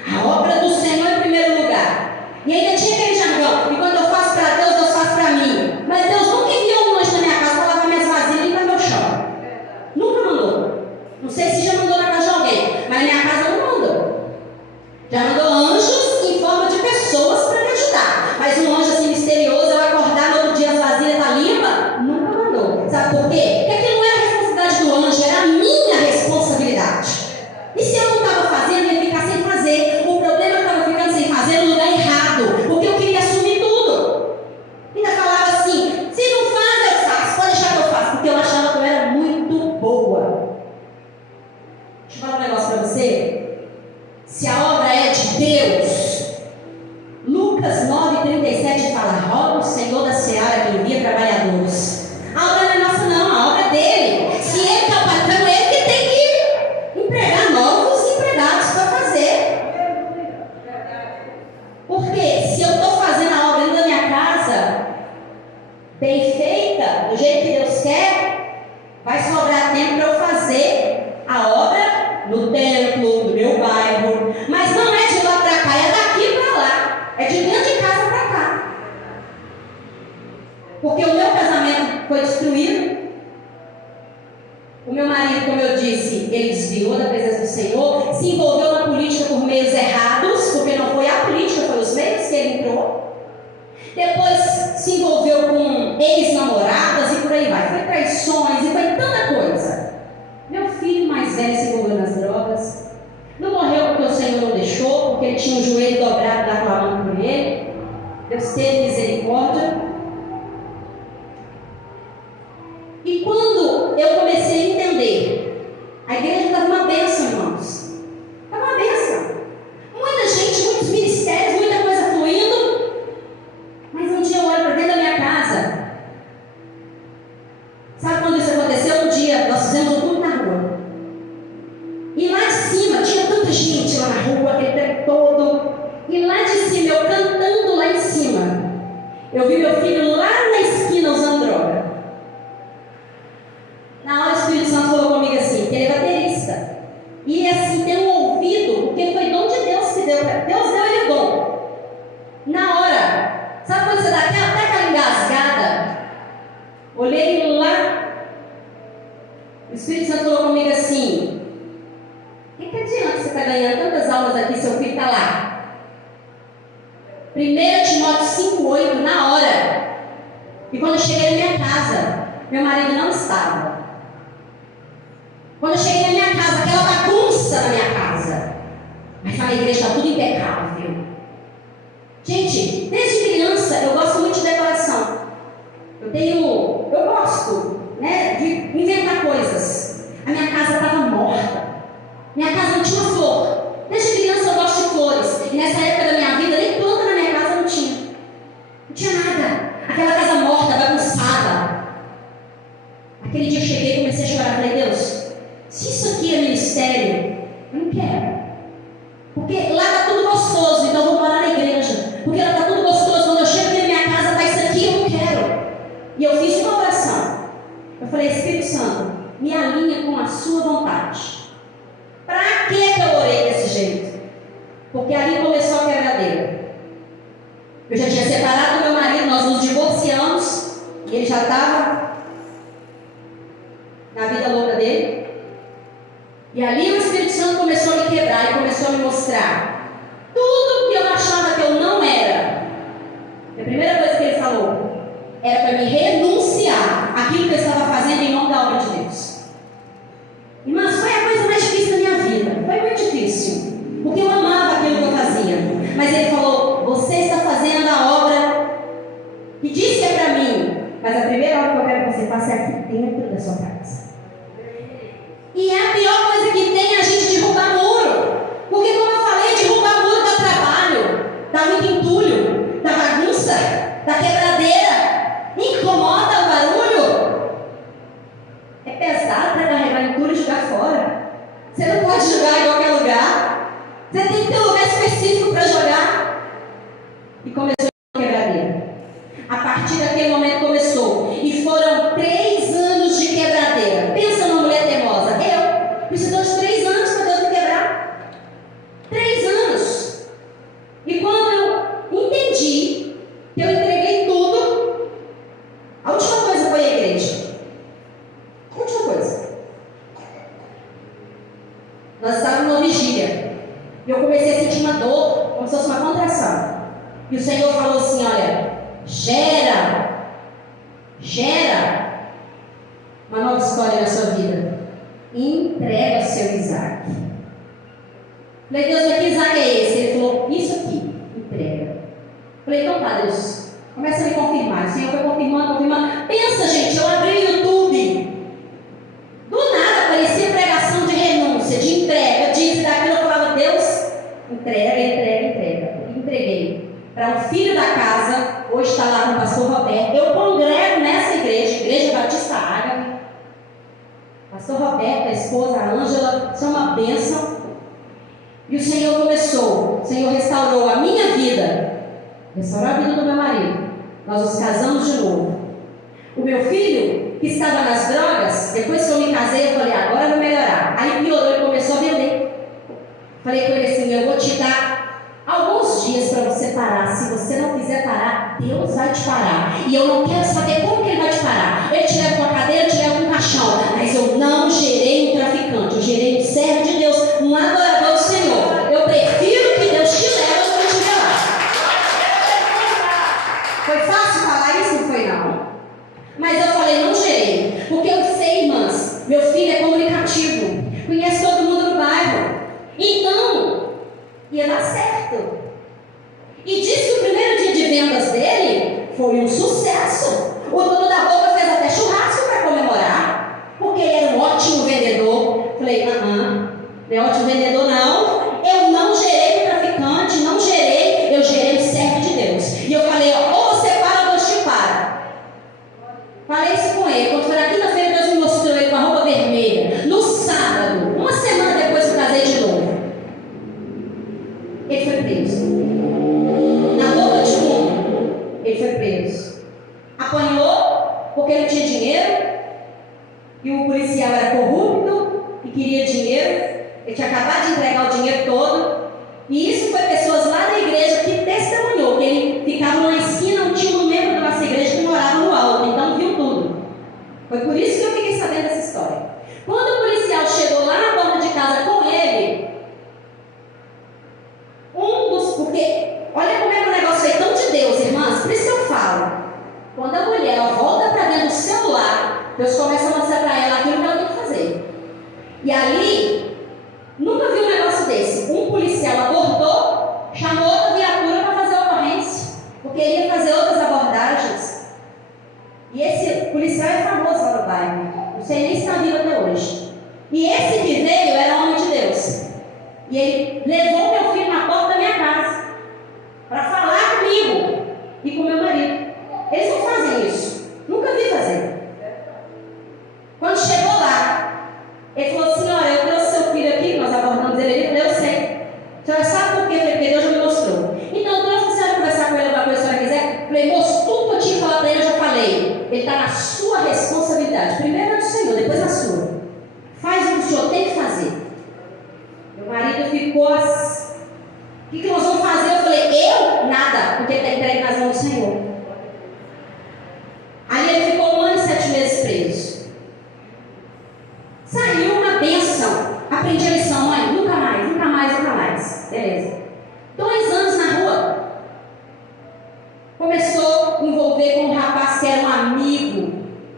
A obra do Senhor em primeiro lugar. E ainda tinha aquele jargão: e quando eu faço para Deus, eu faço para mim. Mas Deus nunca enviou um anjo na minha casa para lavar minhas vasilhas e limpar meu chão. Nunca mandou. Não sei se já mandou na casa de alguém, mas na minha casa não mandou. Já mandou anjos em forma de pessoas para me ajudar. Mas um anjo assim misterioso, eu acordar no outro dia as vasilhas estão limpas? Nunca mandou. Sabe por quê? Porque aquilo não era a responsabilidade do anjo, era a minha responsabilidade. E se eu não estava fazendo, eu ia ficar sem fazer. O problema é que eu estava ficando sem fazer no lugar errado, porque eu queria assumir tudo. Ainda falava assim: se não faz, eu faço. Pode deixar que eu faço, porque eu achava que eu era muito boa. Deixa eu falar um negócio para você. Se a obra é de Deus, Lucas 9,37 fala: roga o Senhor da seara que envia trabalhadores. A obra não é nossa, não, a obra é dele. Se ele está o patrão, é ele que tem que empregar novos empregados para fazer. Porque se eu estou fazendo a obra da minha casa bem feita, do jeito que Deus quer, vai sobrar tempo para eu fazer a obra no templo, no meu bairro. Mas não é de lá para cá, é daqui para lá. É de dentro de casa para cá. Porque o meu casamento foi destruído. O meu marido, como eu disse, ele desviou da presença do Senhor, se envolveu na política por meios errados, porque não foi a política, foi os meios que ele entrou. Depois se envolveu com ex-namoradas e por aí vai. Foi traições e foi tanta coisa. Meu filho mais velho se envolveu nas drogas. Não morreu porque o Senhor não deixou, porque ele tinha um joelho dobrado lá clamando por ele. Deus teve misericórdia. E quando eu comecei a entender, a igreja estava uma bênção, irmãos. Estava uma bênção. Muita gente, muitos ministérios, muita coisa fluindo. Mas um dia eu olho para dentro da minha casa. Sabe quando isso aconteceu? Um dia nós fizemos um culto na rua. E lá de cima tinha tanta gente lá na rua, aquele tempo todo. E lá de cima, eu cantando lá em cima, eu vi meu filho lá na esquina usando droga. Na hora o Espírito Santo falou comigo assim, que ele é baterista. E assim, tem um ouvido, porque foi dom de Deus que deu. Deus deu ele dom. Na hora, sabe quando você dá até aquela engasgada? Olhei lá O Espírito Santo falou comigo assim: o que adianta você estar ganhando tantas aulas aqui, seu filho está lá? 1 Timóteo 5,8, na hora. E quando eu cheguei na minha casa, meu marido não estava. Quando eu cheguei na minha casa, aquela bagunça na minha casa. Mas a igreja está tudo impecável. Gente, desde criança eu gosto muito de decoração. Eu gosto, né, de inventar coisas. A minha casa estava morta. Minha casa não tinha flor. Desde criança eu gosto de flores. E nessa época da minha vida, nem planta na minha casa não tinha. Não tinha nada. Aquela casa morta, bagunçada. Aquele dia eu cheguei e comecei a chorar. Falei: Deus, se isso aqui é ministério, eu não quero. Porque lá está tudo gostoso, então eu vou morar na igreja. Porque lá está tudo gostoso. Quando eu chego na minha casa, está isso aqui, eu não quero. E eu fiz uma oração. Eu falei: Espírito Santo, me alinha com a sua vontade. Para que eu orei desse jeito? Porque ali começou a quebradeira. Eu já tinha separado do meu marido, nós nos divorciamos. E ele já estava na vida louca dele. E ali o Espírito Santo começou a me quebrar e começou a me mostrar tudo que eu achava que eu não era. A primeira coisa que ele falou era para me renunciar àquilo que eu estava fazendo em nome da obra de Deus. Irmãs, foi a coisa mais difícil da minha vida. Foi muito difícil, porque eu amava aquilo que eu fazia. Mas ele falou: você está fazendo a obra que disse que é para mim, mas a primeira obra que eu quero que você faça é aqui dentro da sua casa. E é a pior coisa que tem a gente derrubar muro. Porque, como eu falei, derrubar muro dá trabalho, dá muito entulho, dá bagunça, dá quebradeira, incomoda o barulho. É pesado para carregar entulho e jogar fora. Você não pode jogar em qualquer lugar. Você tem que ter um lugar específico para jogar. E começou a quebradeira. A partir daquele momento começou. E foram 3 anos de quebradeira. Pensa numa mulher teimosa. Eu precisou de 3 anos para Deus me quebrar. 3 anos. E quando eu entendi que eu entreguei tudo, a última coisa foi a igreja. A última coisa. Nós estávamos numa vigília. E eu comecei a sentir uma dor, como se fosse uma contração. E o Senhor falou assim: olha, gera uma nova história na sua vida. Entrega o seu Isaac. Falei: Deus, mas que Isaac é esse? Ele falou: isso aqui, entrega. Falei: então tá, Deus, começa a me confirmar. O Senhor foi confirmando. Pensa, gente, eu abri o YouTube. Do nada aparecia pregação de renúncia, de entrega, disso, daquilo. Eu falava: Deus, entrega. Entreguei para um filho da casa, hoje está lá com o pastor Roberto. Eu congrego nessa igreja Batista Ágape. Pastor Roberto, a esposa, a Ângela, são uma bênção. E o Senhor restaurou a minha vida, restaurou a vida do meu marido. Nós nos casamos de novo. O meu filho, que estava nas drogas, depois que eu me casei, eu falei: agora vai melhorar. Aí piorou, ele começou a vender. Falei com ele assim: eu vou te dar alguns dias para você parar. Se você não quiser parar, Deus vai te parar. E eu não quero saber como que Ele vai te parar. Ele te leva com a cadeira, te leva com o caixão. Mas eu não gerei um traficante, eu gerei um servo de Deus, um adorador do Senhor. Eu prefiro que Deus te leve quando estiver lá. Foi fácil falar isso? Não foi, não. Mas eu falei: não gerei. Porque eu sei, irmãs, meu filho é comunicativo, conhece todo mundo no bairro. Então, ia dar certo. E disse que o primeiro dia de vendas dele foi um sucesso. O dono da boca fez até churrasco para comemorar, porque ele era um ótimo vendedor. Falei: não é ótimo vendedor, não. Eu não gerei um traficante, eu gerei um servo de Deus. E eu falei: ou você para ou Deus te para. Falei isso com ele. Quando foi na quinta-feira, Deus me mostrou ele com a roupa vermelha. No sábado, uma semana depois, eu casei de novo. Ele foi preso. Na boca de fumo, ele foi preso. Apanhou porque ele tinha dinheiro. E o policial era corrupto e queria dinheiro. Ele tinha acabado de entregar o dinheiro todo. E isso foi pessoas lá da igreja que testemunhou que ele ficava numa esquina, não tinha um membro da nossa igreja que morava no alto. Então viu tudo. Foi por isso que eu fiquei sabendo dessa história. E ali, nunca vi um negócio desse. Um policial abordou, chamou outra viatura para fazer a ocorrência, porque ele ia fazer outras abordagens. E esse policial é famoso lá no bairro. Não sei nem se está vivo até hoje. E esse que veio era homem de Deus. E ele levou meu filho na porta da minha casa para falar comigo e com meu marido. Eles não fazem isso. Nunca vi fazer. Quando chegou lá, ele falou assim: olha, eu trouxe seu filho aqui, nós abordamos ele. Ele falou: eu sei. A senhora sabe por quê? Porque Deus já me mostrou. Então eu trouxe a senhora conversar com ele alguma coisa que a senhora quiser. Eu falei: moço, tudo que eu tinha que falar para ele eu já falei. Ele está na sua responsabilidade. Primeiro é do Senhor, depois na sua. Faz o que o senhor tem que fazer. Meu marido ficou assim: o que nós vamos fazer? Eu falei: eu? Nada, porque está entregue nas mãos do Senhor. Ali ele ficou 1 ano e 7 meses preso. Saiu uma bênção. Aprendi a lição, mãe. Nunca mais, nunca mais, nunca mais. Beleza. 2 anos na rua. Começou a envolver com um rapaz que era um amigo.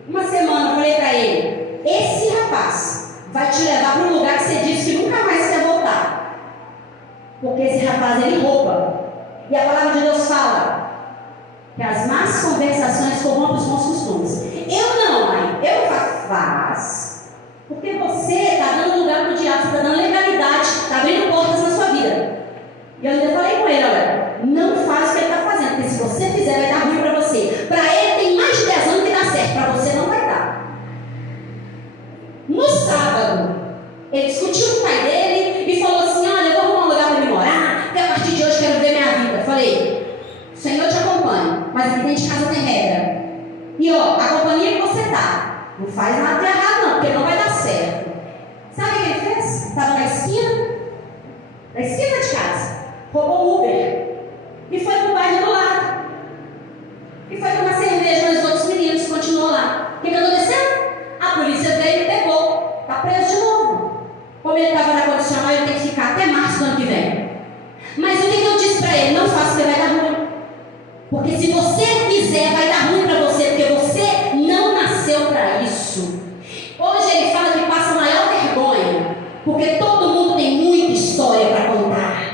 Uma semana eu falei para ele: esse rapaz vai te levar para um lugar que você disse que nunca mais quer voltar. Porque esse rapaz, ele rouba. E a palavra de Deus fala que as más conversações corrompem os bons costumes. Eu não, mãe. Eu faço. Porque você está dando lugar para o diabo, você está dando legalidade, está abrindo portas na sua vida. E eu ainda falei com ele: olha, não faz o que ele está fazendo, porque se você fizer vai dar ruim para você. Para ele tem mais de 10 anos que dá certo, para você não vai dar. No sábado, ele discutiu com o pai dele e falou assim: olha, eu vou arrumar um lugar para me morar, porque a partir de hoje quero ver minha vida. Eu falei: o Senhor te acompanha, mas aqui dentro de casa tem regra. E ó, a companhia que você está, não faz nada de errado não, porque não vai dar certo. Sabe o que ele fez? Estava na esquina de casa, roubou um Uber e foi para o bairro do lado. E foi tomar cerveja, mas os outros meninos continuou lá. O que aconteceu? A polícia veio e pegou. Está preso de novo. Como ele estava na condicional, ele tem que ficar até março do ano que vem. Mas o que eu disse para ele? Não faça, porque vai dar ruim. Porque se você fizer, vai dar ruim para você, porque você não nasceu para isso. Hoje ele fala que passa a maior vergonha, porque todo mundo tem muita história para contar.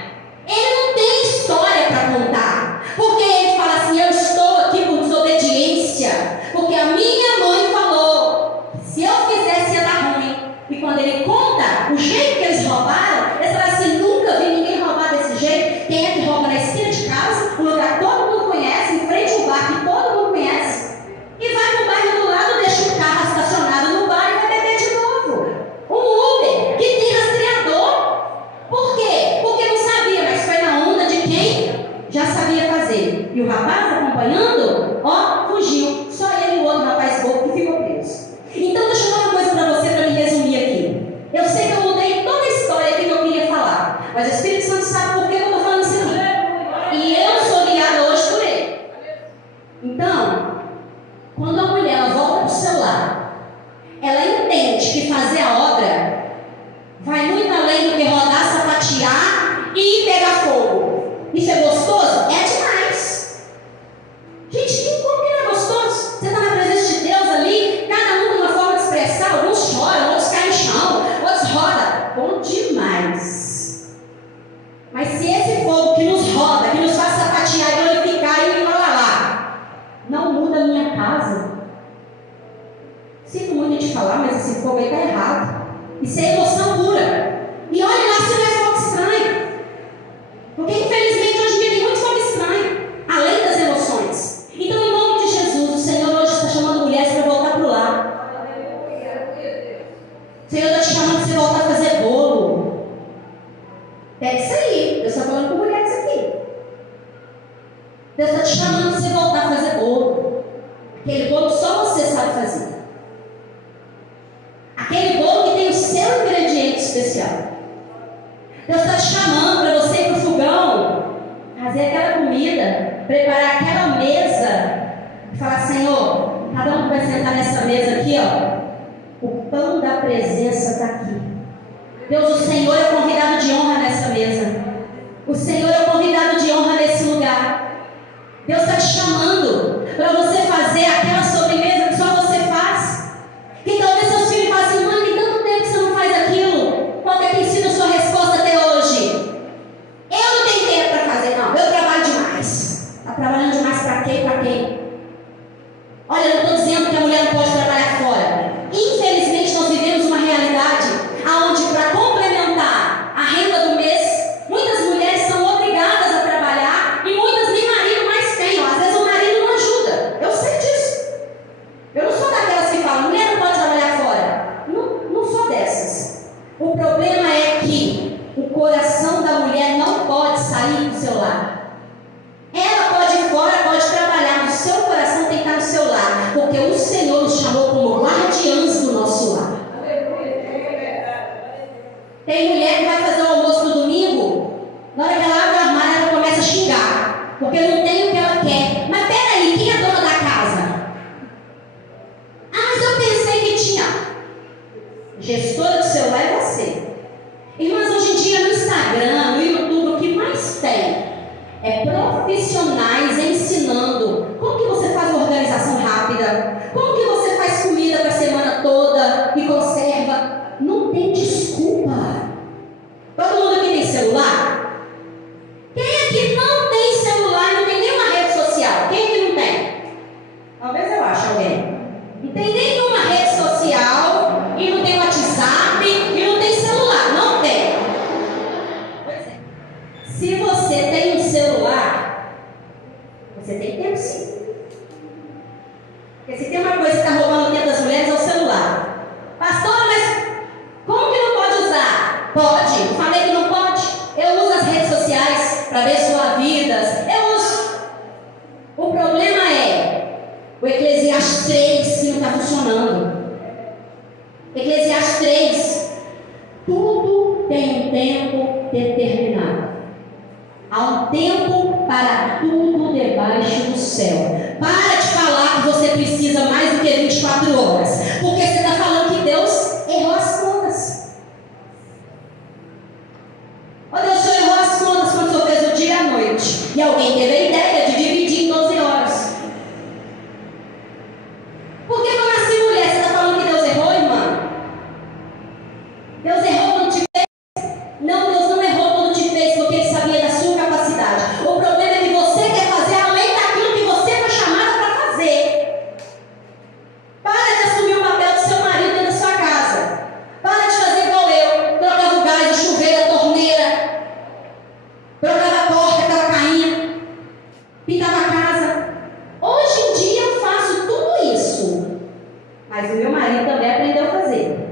Ele não tem história para contar, porque ele fala assim: eu estou aqui por desobediência, porque a minha mãe falou, se eu fizesse ia dar ruim. E quando ele conta o jeito que eles roubaram, ele fala assim: nunca vi ninguém roubar desse jeito. Quem é que rouba na esquina de casa, um lugar que todo mundo conhece, em frente ao bar que todo mundo conhece, e vai para o bairro do lado, deixa o carro estacionado no bar e vai beber de novo. Um Uber que tem rastreador. Por quê? Porque não sabia, mas foi na onda de quem já sabia fazer. E o rapaz acompanhando, ó, fugiu. Só ele e o outro rapaz bobo que ficou preso. Então deixa eu falar uma coisa para você, para me resumir aqui. Eu sei que eu mudei toda a história aqui que eu queria falar, mas o Espírito Santo sabe por que eu estou falando assim. E eu sou guiada hoje por ele. Então, quando a mulher ela volta para o seu lar, ela entende que fazer a obra vai muito além do que rodar, sapatear e pegar fogo. Isso é gostoso? É demais. Gente, como que não é gostoso? Você está na presença de Deus ali, cada um tem uma forma de expressar. Alguns choram, outros caem no chão, outros rodam. Bom demais. Mas se esse fogo que nos roda, que nos faz sapatear, glorificar e lá, não muda a minha casa. Sinto muito de falar, mas esse fogo aí está errado. Isso é emoção pura. E olha lá se não é fogo estranho. Porque infelizmente hoje em dia tem muito fogo estranho, além das emoções. Então, em nome de Jesus, o Senhor hoje está chamando mulheres para voltar para o lar. O Senhor está te chamando para você voltar a fazer bolo. Pega isso aí. Deus está falando com mulheres aqui. Deus está te chamando para você voltar a fazer bolo. Aquele bolo que só você sabe fazer. Aquele bolo que tem o seu ingrediente especial. Deus está te chamando para você ir para o fogão, fazer aquela comida, preparar aquela mesa e falar: Senhor, cada um que vai sentar nessa mesa aqui, ó, o pão da presença está aqui. Deus, o Senhor é o convidado de honra nessa mesa. O Senhor é o convidado de honra nesse lugar. Deus está te chamando para você fazer aquela sobremesa que só você faz. Que talvez seus filhos falem assim: mãe, tem tanto tempo que você não faz aquilo. O problema é que o coração da mulher não pode sair do seu lar. Ela pode ir fora, pode trabalhar, mas o seu coração tem que estar no seu lar, porque o Senhor nos chamou como guardiãs do nosso lar. Tem mulher que vai fazer o almoço no domingo, na hora que ela abre o armário, ela começa a xingar, porque não tem o que ela quer. Mas peraí, quem é a dona da casa? Ah, mas eu pensei que tinha. Gestora do seu lar é você. Irmãs, hoje em dia no Instagram, no YouTube, o que mais tem é profissionais ensinando como que você faz uma organização rápida, como que você faz comida para a semana toda e conserva. Não tem desculpa. Todo mundo aqui tem celular? Quem aqui não tem celular, não tem nenhuma rede social? Quem aqui não tem? Talvez eu ache alguém. Não tem nenhuma rede social, e não tem WhatsApp, e não tem celular. Não tem. Pois é. Se você tem um celular, você tem tempo sim. Porque se tem uma coisa que está roubando o tempo das mulheres, é o celular. Pastora, mas como que não pode usar? Pode. Eu falei que não pode. Eu uso as redes sociais para abençoar vidas. Eu uso. O problema é o Eclesiastes 3 que não está funcionando. Eclesiastes 3. Tudo tem um tempo determinado. Há um tempo para tudo debaixo do céu. Para de falar que você precisa mais do que 24 horas. Porque você está falando que Deus errou as contas. Ô Deus, o Senhor errou as contas quando o Senhor fez o dia e a noite. E alguém teve a ideia de dividir em 12 horas. Por que eu nasci mulher? Você está falando que Deus errou, irmã? Deus errou quando te fez? Não, Deus não errou quando te fez, porque Ele sabia da sua capacidade. O problema é que você quer fazer além daquilo que você foi chamada para fazer. Para de assumir o papel do seu marido dentro da sua casa. Para de fazer igual eu. Trocava o gás, o chuveiro, a torneira. Trocava a porta que estava caindo. Pintava a casa. Hoje em dia eu faço tudo isso. Mas o meu marido também aprendeu a fazer.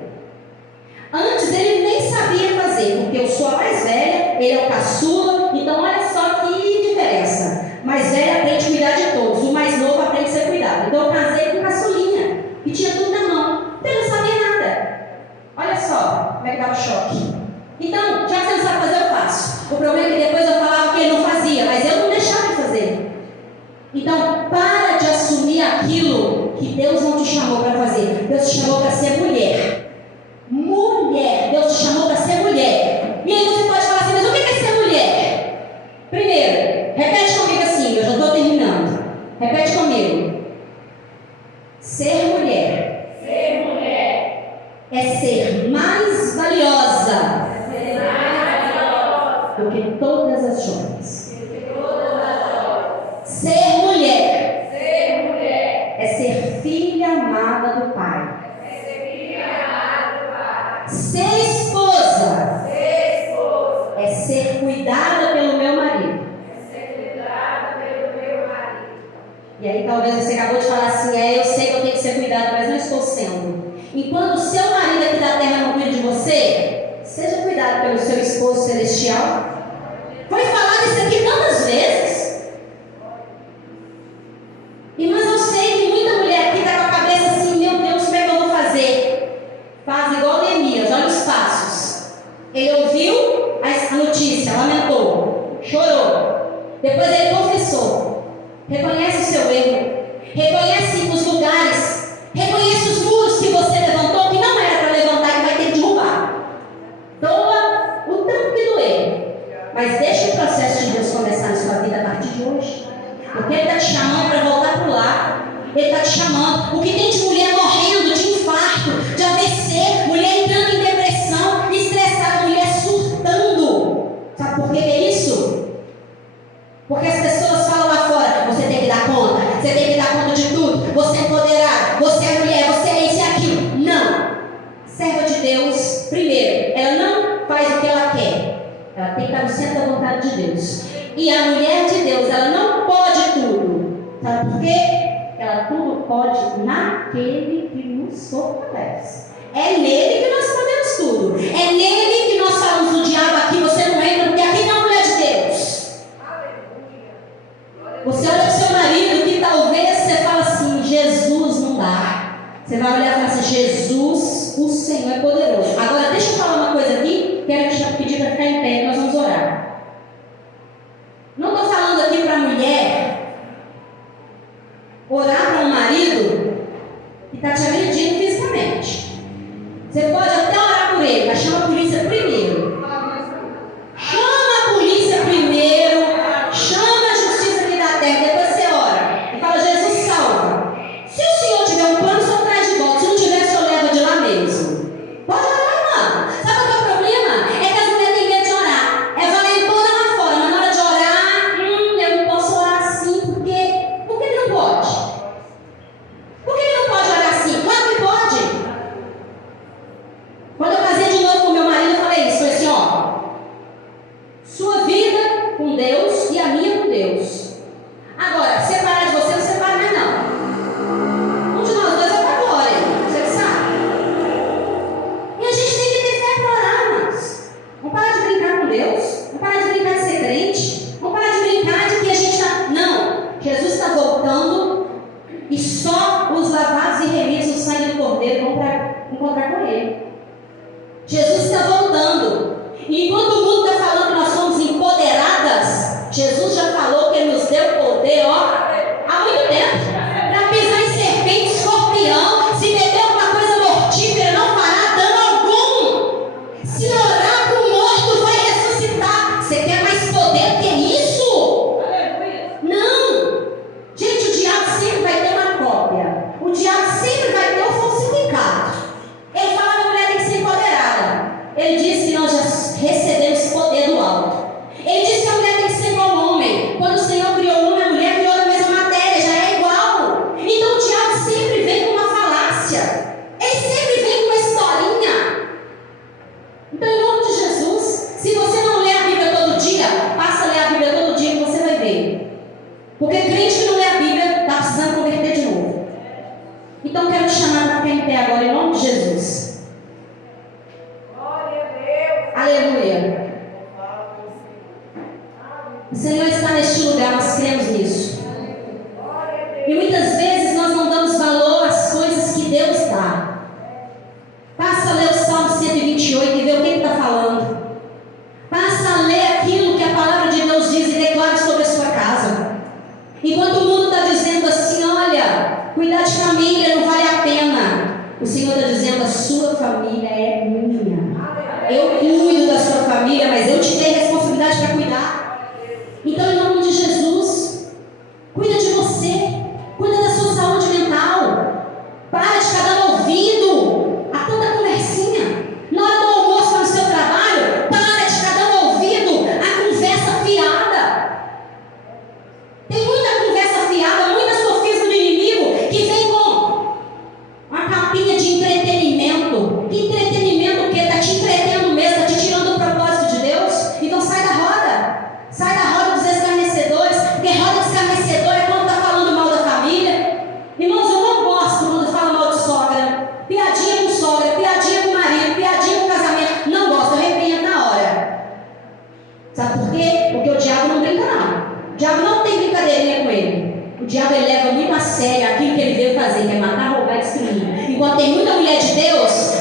Antes ele nem sabia fazer, porque eu sou a mais velha, ele é o caçula, então olha só que diferença. Mais velha aprende a cuidar de todos, o mais novo aprende a ser cuidado. Então eu casei com caçulinha, que tinha tudo na mão, ele não sabia nada. Olha só como é que dava choque. Então, já que você não sabe fazer, eu faço. O problema é que depois eu falava que ele não fazia, mas eu não deixava de fazer. Então, para de assumir aquilo que Deus não te chamou para fazer. Deus te chamou para ser mulher. Mulher, Deus te chamou para ser mulher. E aí você pode falar assim, mas o que é ser mulher? Primeiro, repete comigo assim, eu já estou terminando. Repete comigo. Ser mulher. Ser mulher É ser mais valiosa do que todas as joias. Ser mulher é ser filha amada do Pai. Ser esposa é ser cuidada pelo meu marido. E aí talvez você acabou de falar assim, eu sei que eu tenho que ser cuidada, mas não estou sendo. Enquanto o seu marido aqui da terra não cuida de você, seja cuidado pelo seu esposo celestial. Foi falado isso aqui tantas vezes. Mas eu sei que muita mulher aqui está com a cabeça assim, meu Deus, como é que eu vou fazer? Faz igual Neemias, olha os passos. Ele ouviu a notícia, lamentou, chorou. Depois ele confessou. Reconhece o seu erro. Reconhece os lugares. Reconhece os muros que você levantou, que não era para levantar, que vai ter que derrubar. Doa o tanto que doer. Mas deixa o processo de Deus começar na sua vida a partir de hoje. Porque Ele está te chamando para voltar para o lar. Ele está te chamando. O que tem de mulher morrendo de infarto, de AVC, mulher entrando em depressão, estressada, mulher surtando. Sabe por que é isso? Porque as pessoas falam lá fora, você tem que dar conta, você tem que dar conta de tudo, você é empoderada, você é mulher, você é isso e aquilo. Não. Serva de Deus, primeiro, ela não faz o que ela quer. Ela tem que estar no centro da vontade de Deus. E a mulher de Deus, ela não pode tudo. Sabe por quê? Ela tudo pode naquele que nos fortalece. É nele que nós podemos tudo. É nele E enquanto o mundo está falando que nós somos empoderadas, Jesus já falou que Ele nos deu poder, há muito tempo, para pisar em serpente, escorpião. Se beber alguma coisa mortífera, não fará dano algum. Se orar para o morto, vai ressuscitar. Você quer mais poder que isso? Não. Gente, o diabo sempre vai ter uma cópia. O diabo sempre vai ter o falsificado. Ele fala que a mulher tem que ser empoderada. Ele diz que nós já recebemos poder do alto. Ele diz que a mulher tem que ser igual ao homem. Quando o Senhor criou o homem, a mulher criou a mesma matéria, já é igual. Então o diabo sempre vem com uma falácia. Ele sempre vem com uma historinha. Então, em nome de Jesus, se você não lê a Bíblia todo dia, passa a ler a Bíblia todo dia que você vai ver. Porque crente que não lê a Bíblia está precisando converter de novo. Então quero chamar para ficar em pé agora, em nome de Jesus. Glória a Deus. Aleluia. O Senhor está neste lugar, nós cremos nisso. E muitas vezes nós não damos valor às coisas que Deus dá. Passa a ler o Salmo 128 e ver o que está falando. Passa a ler aquilo que a palavra de Deus diz e declara sobre a sua casa. Enquanto o mundo está dizendo assim, olha, cuidar de família não vale a pena, o Senhor está dizendo, a sua família é minha. Eu cuido da sua família, mas eu te dei responsabilidade para cuidar. Então, em nome de Jesus, cuida de você, cuida da sua saúde mental. Para de ficar dando ouvido a tanta conversinha. Na hora do almoço no seu trabalho, para de ficar dando ouvido a conversa fiada. Tem muita conversa fiada, muita sofisma do inimigo que vem com uma capinha de entretenimento. Que entretenimento o quê? Está te entretendo mesmo, está te tirando do propósito de Deus? Então sai da roda. Sai da roda dos escarnecedores, porque roda de escarnecedor é quando está falando mal da família. Irmãos, eu não gosto quando fala mal de sogra. Piadinha com sogra, piadinha com marido, piadinha com casamento. Não gosto, eu repreendo na hora. Sabe por quê? Porque o diabo não brinca não. O diabo não tem brincadeirinha com ele. O diabo ele leva muito a sério aquilo que ele veio fazer, que é matar, roubar e destruir. Enquanto tem muita mulher de Deus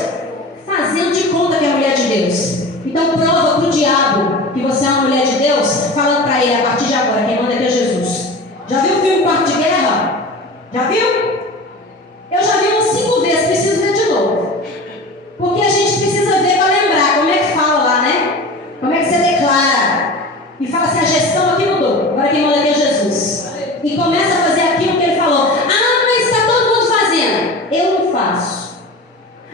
fazendo de conta que é mulher de Deus. Então prova para o diabo que você é uma mulher de Deus, falando para ele a partir de agora, quem manda aqui é Jesus. Já viu o filme Quarto de Guerra? Já viu? Eu já vi umas 5 vezes, preciso ver de novo. Porque a gente precisa ver para lembrar como é que fala lá, né? Como é que você declara. E fala assim, a gestão aqui mudou, agora quem manda aqui é Jesus. E começa a fazer aquilo que ele falou. Ah, mas está todo mundo fazendo. Eu não faço.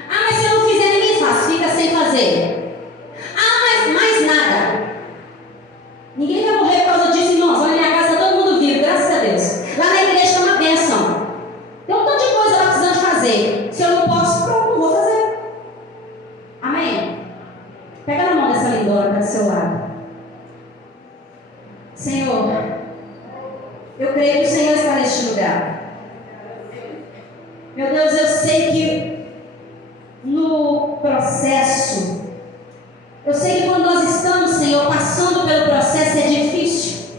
Ah, mas se eu não fizer, ninguém faz. Fica sem fazer. Ah, mas mais nada. Ninguém vai morrer por causa disso, irmãos. Lá na minha casa todo mundo vive, graças a Deus. Lá na igreja é uma bênção. Tem um tanto de coisa lá precisando de fazer. Se eu não posso, pronto, não vou fazer. Amém? Pega na mão dessa lindona que está do seu lado. Senhor, eu creio que o Senhor está neste lugar. Meu Deus, eu sei que no processo, eu sei que quando nós estamos, Senhor, passando pelo processo é difícil,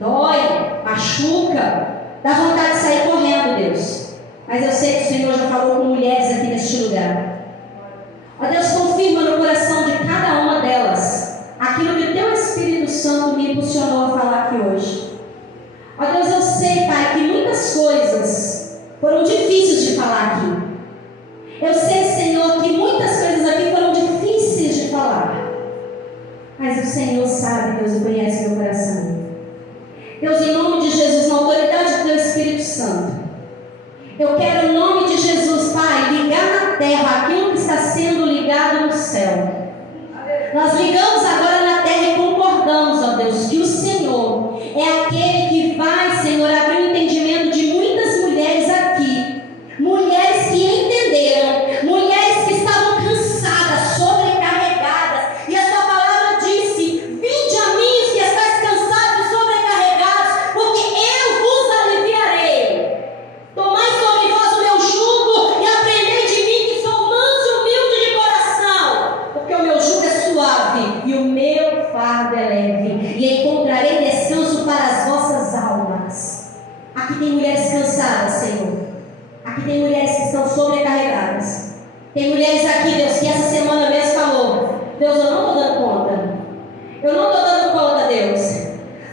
dói, machuca, dá vontade de sair correndo, Deus. Mas eu sei que o Senhor já falou com mulheres aqui neste lugar. Ó Deus, confirma no coração de cada uma delas aquilo que o Teu Espírito Santo me impulsionou a falar aqui hoje. Ó Deus, eu sei, Pai, que muitas coisas foram difíceis de falar aqui. Eu sei, Senhor, que muitas coisas aqui foram difíceis de falar. Mas o Senhor sabe, Deus, e conhece meu coração. Deus, em nome de Jesus, na autoridade do Teu Espírito Santo, eu quero, em nome de Jesus, Pai, ligar na terra aquilo que está sendo ligado no céu. Nós ligamos agora na terra e concordamos, ó Deus, que o Senhor é aquele que vai, Senhor, abrir o entendimento de muitas mulheres aqui. Mulheres que entenderam, mulheres que estavam cansadas, sobrecarregadas. E a Sua palavra disse: vinde a mim os que estáis cansados e sobrecarregados, porque eu vos aliviarei. Tomai sobre vós o meu jugo e aprendei de mim, que sou manso e humilde de coração, porque o meu jugo é suave e o meu fardo é leve, e encontrarei descanso para as vossas almas. Aqui tem mulheres cansadas, Senhor. Aqui tem mulheres que estão sobrecarregadas. Tem mulheres aqui, Deus, que essa semana mesmo falou: Deus, eu não estou dando conta. Eu não estou dando conta, Deus.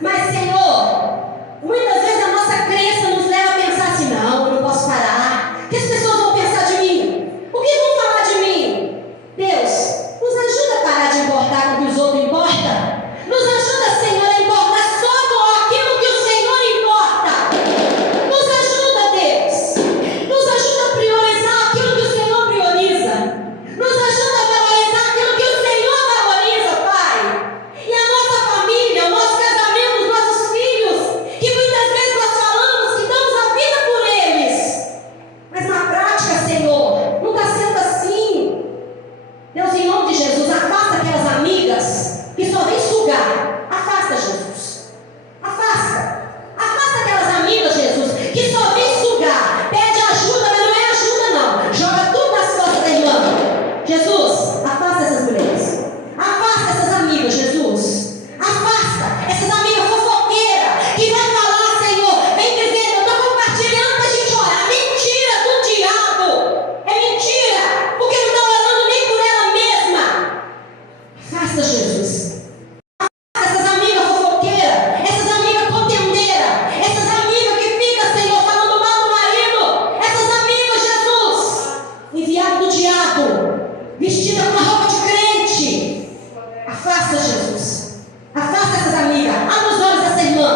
Mas, Senhor, muitas vezes a nossa crença nos leva a pensar assim: não, eu não posso parar. O que as pessoas vão pensar de mim? O que vão falar de mim? Deus, nos ajuda a parar de importar com o que os outros importam. Nos ajuda, Senhor, a importar só com aquilo que o Senhor importa. Nos ajuda, Deus. Nos ajuda a priorizar aquilo que o Senhor prioriza. Nos ajuda a valorizar aquilo que o Senhor valoriza, Pai. E a nossa família, o nosso casamento, os nossos filhos, que muitas vezes nós falamos que damos a vida por eles, mas na prática, Senhor, não está sendo assim. Deus, em nome de Jesus, afasta aquelas amigas que só vêm sugar. Afasta, Jesus. Afasta. Afasta aquelas amigas, Jesus, que só vêm sugar. Pede ajuda, mas não é ajuda, não. Joga tudo nas costas da irmã. Jesus, afasta essas mulheres. Afasta essas amigas, Jesus. Afasta essas amigas fofoqueiras que vai falar, Senhor, vem dizendo: eu estou compartilhando para a gente orar. Mentira do diabo. É mentira, porque não está orando nem por ela mesma. Afasta, Jesus. Essas amigas fofoqueiras, essas amigas contendeiras, essas amigas que ficam, Senhor, falando mal do marido, essas amigas, Jesus, enviado do diabo, vestida com uma roupa de crente. Afasta, Jesus. Afasta essas amigas. Abre os olhos dessa irmã.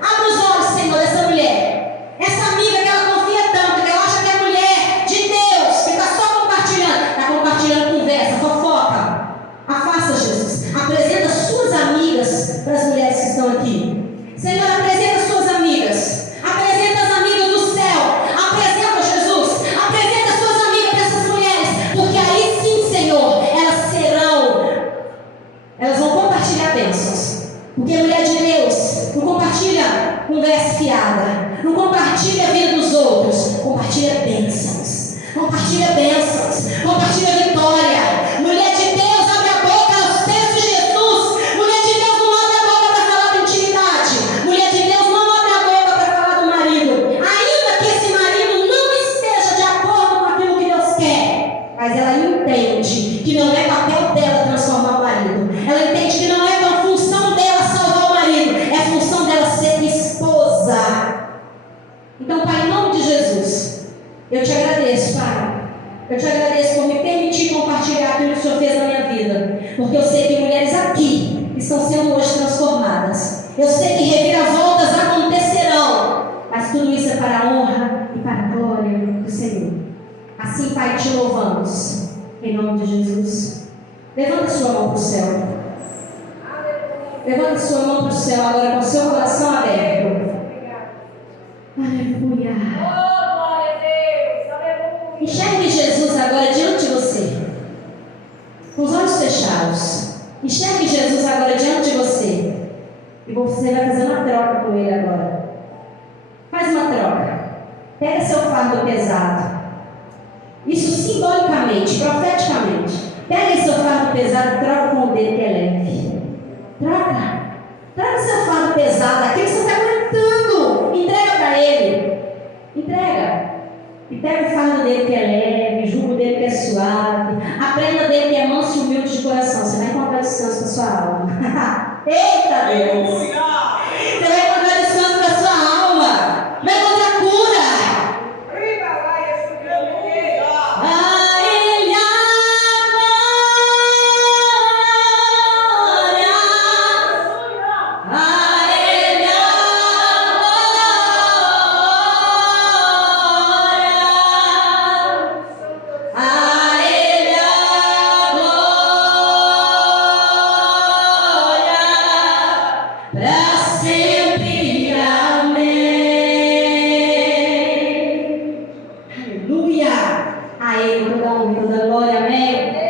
Abre os olhos, Senhor, dessa mulher. Essa amiga que ela confia tanto, que ela acha que é mulher de Deus, que está só compartilhando. Está compartilhando conversa, fofoca. Afasta, Jesus. Apresenta suas amigas para as mulheres que estão aqui. Senhor, apresenta suas amigas. Apresenta as amigas do céu. Apresenta, Jesus. Apresenta suas amigas para essas mulheres. Porque aí sim, Senhor, elas vão compartilhar bênçãos. Porque mulher de Deus não compartilha conversa fiada. Não compartilha a vida dos outros. Compartilha bênçãos. Compartilha bênçãos. Compartilha vitória. Mulher de Deus, abre a boca aos pés de Jesus. Mulher de Deus, não abre a boca para falar da intimidade. Mulher de Deus, não abre a boca para falar do marido. Ainda que esse marido não esteja de acordo com aquilo que Deus quer. Mas ela entende que não é papel dela transformar o marido. Ela entende que não é a função dela salvar o marido. É a função dela ser esposa. Então, Pai, em nome de Jesus, eu te agradeço, Pai. Eu te agradeço por me permitir compartilhar aquilo que o Senhor fez na minha vida. Porque eu sei que mulheres aqui estão sendo hoje transformadas. Eu sei que reviravoltas acontecerão. Mas tudo isso é para a honra e para a glória do Senhor. Assim, Pai, te louvamos. Em nome de Jesus. Levanta sua mão para o céu. Levanta sua mão para o céu agora com o seu coração aberto. Aleluia. Oh, glória a Deus. Aleluia. Enxergue Jesus agora diante de você, com os olhos fechados. Enxergue Jesus agora diante de você. E você vai fazer uma troca com Ele agora. Faz uma troca. Pega seu fardo pesado. Isso simbolicamente, profeticamente. Pega esse seu fardo pesado e troca com o dele que é leve. Troca. Traga seu fardo pesado, aquilo que você está aguentando. Entrega para Ele. Entrega. E pega o fardo dele que é leve, o jugo dele que é suave, a prenda dele que é manso e humilde de coração. Você vai encontrar descanso para sua alma. Eita Deus! Você vai encontrar descanso para sua alma. Vai encontrar cura. A Ele a glória. A Ele a glória. A Ele a glória. Para sempre. Amém. Aleluia. A Ele toda honra e toda glória. Amém.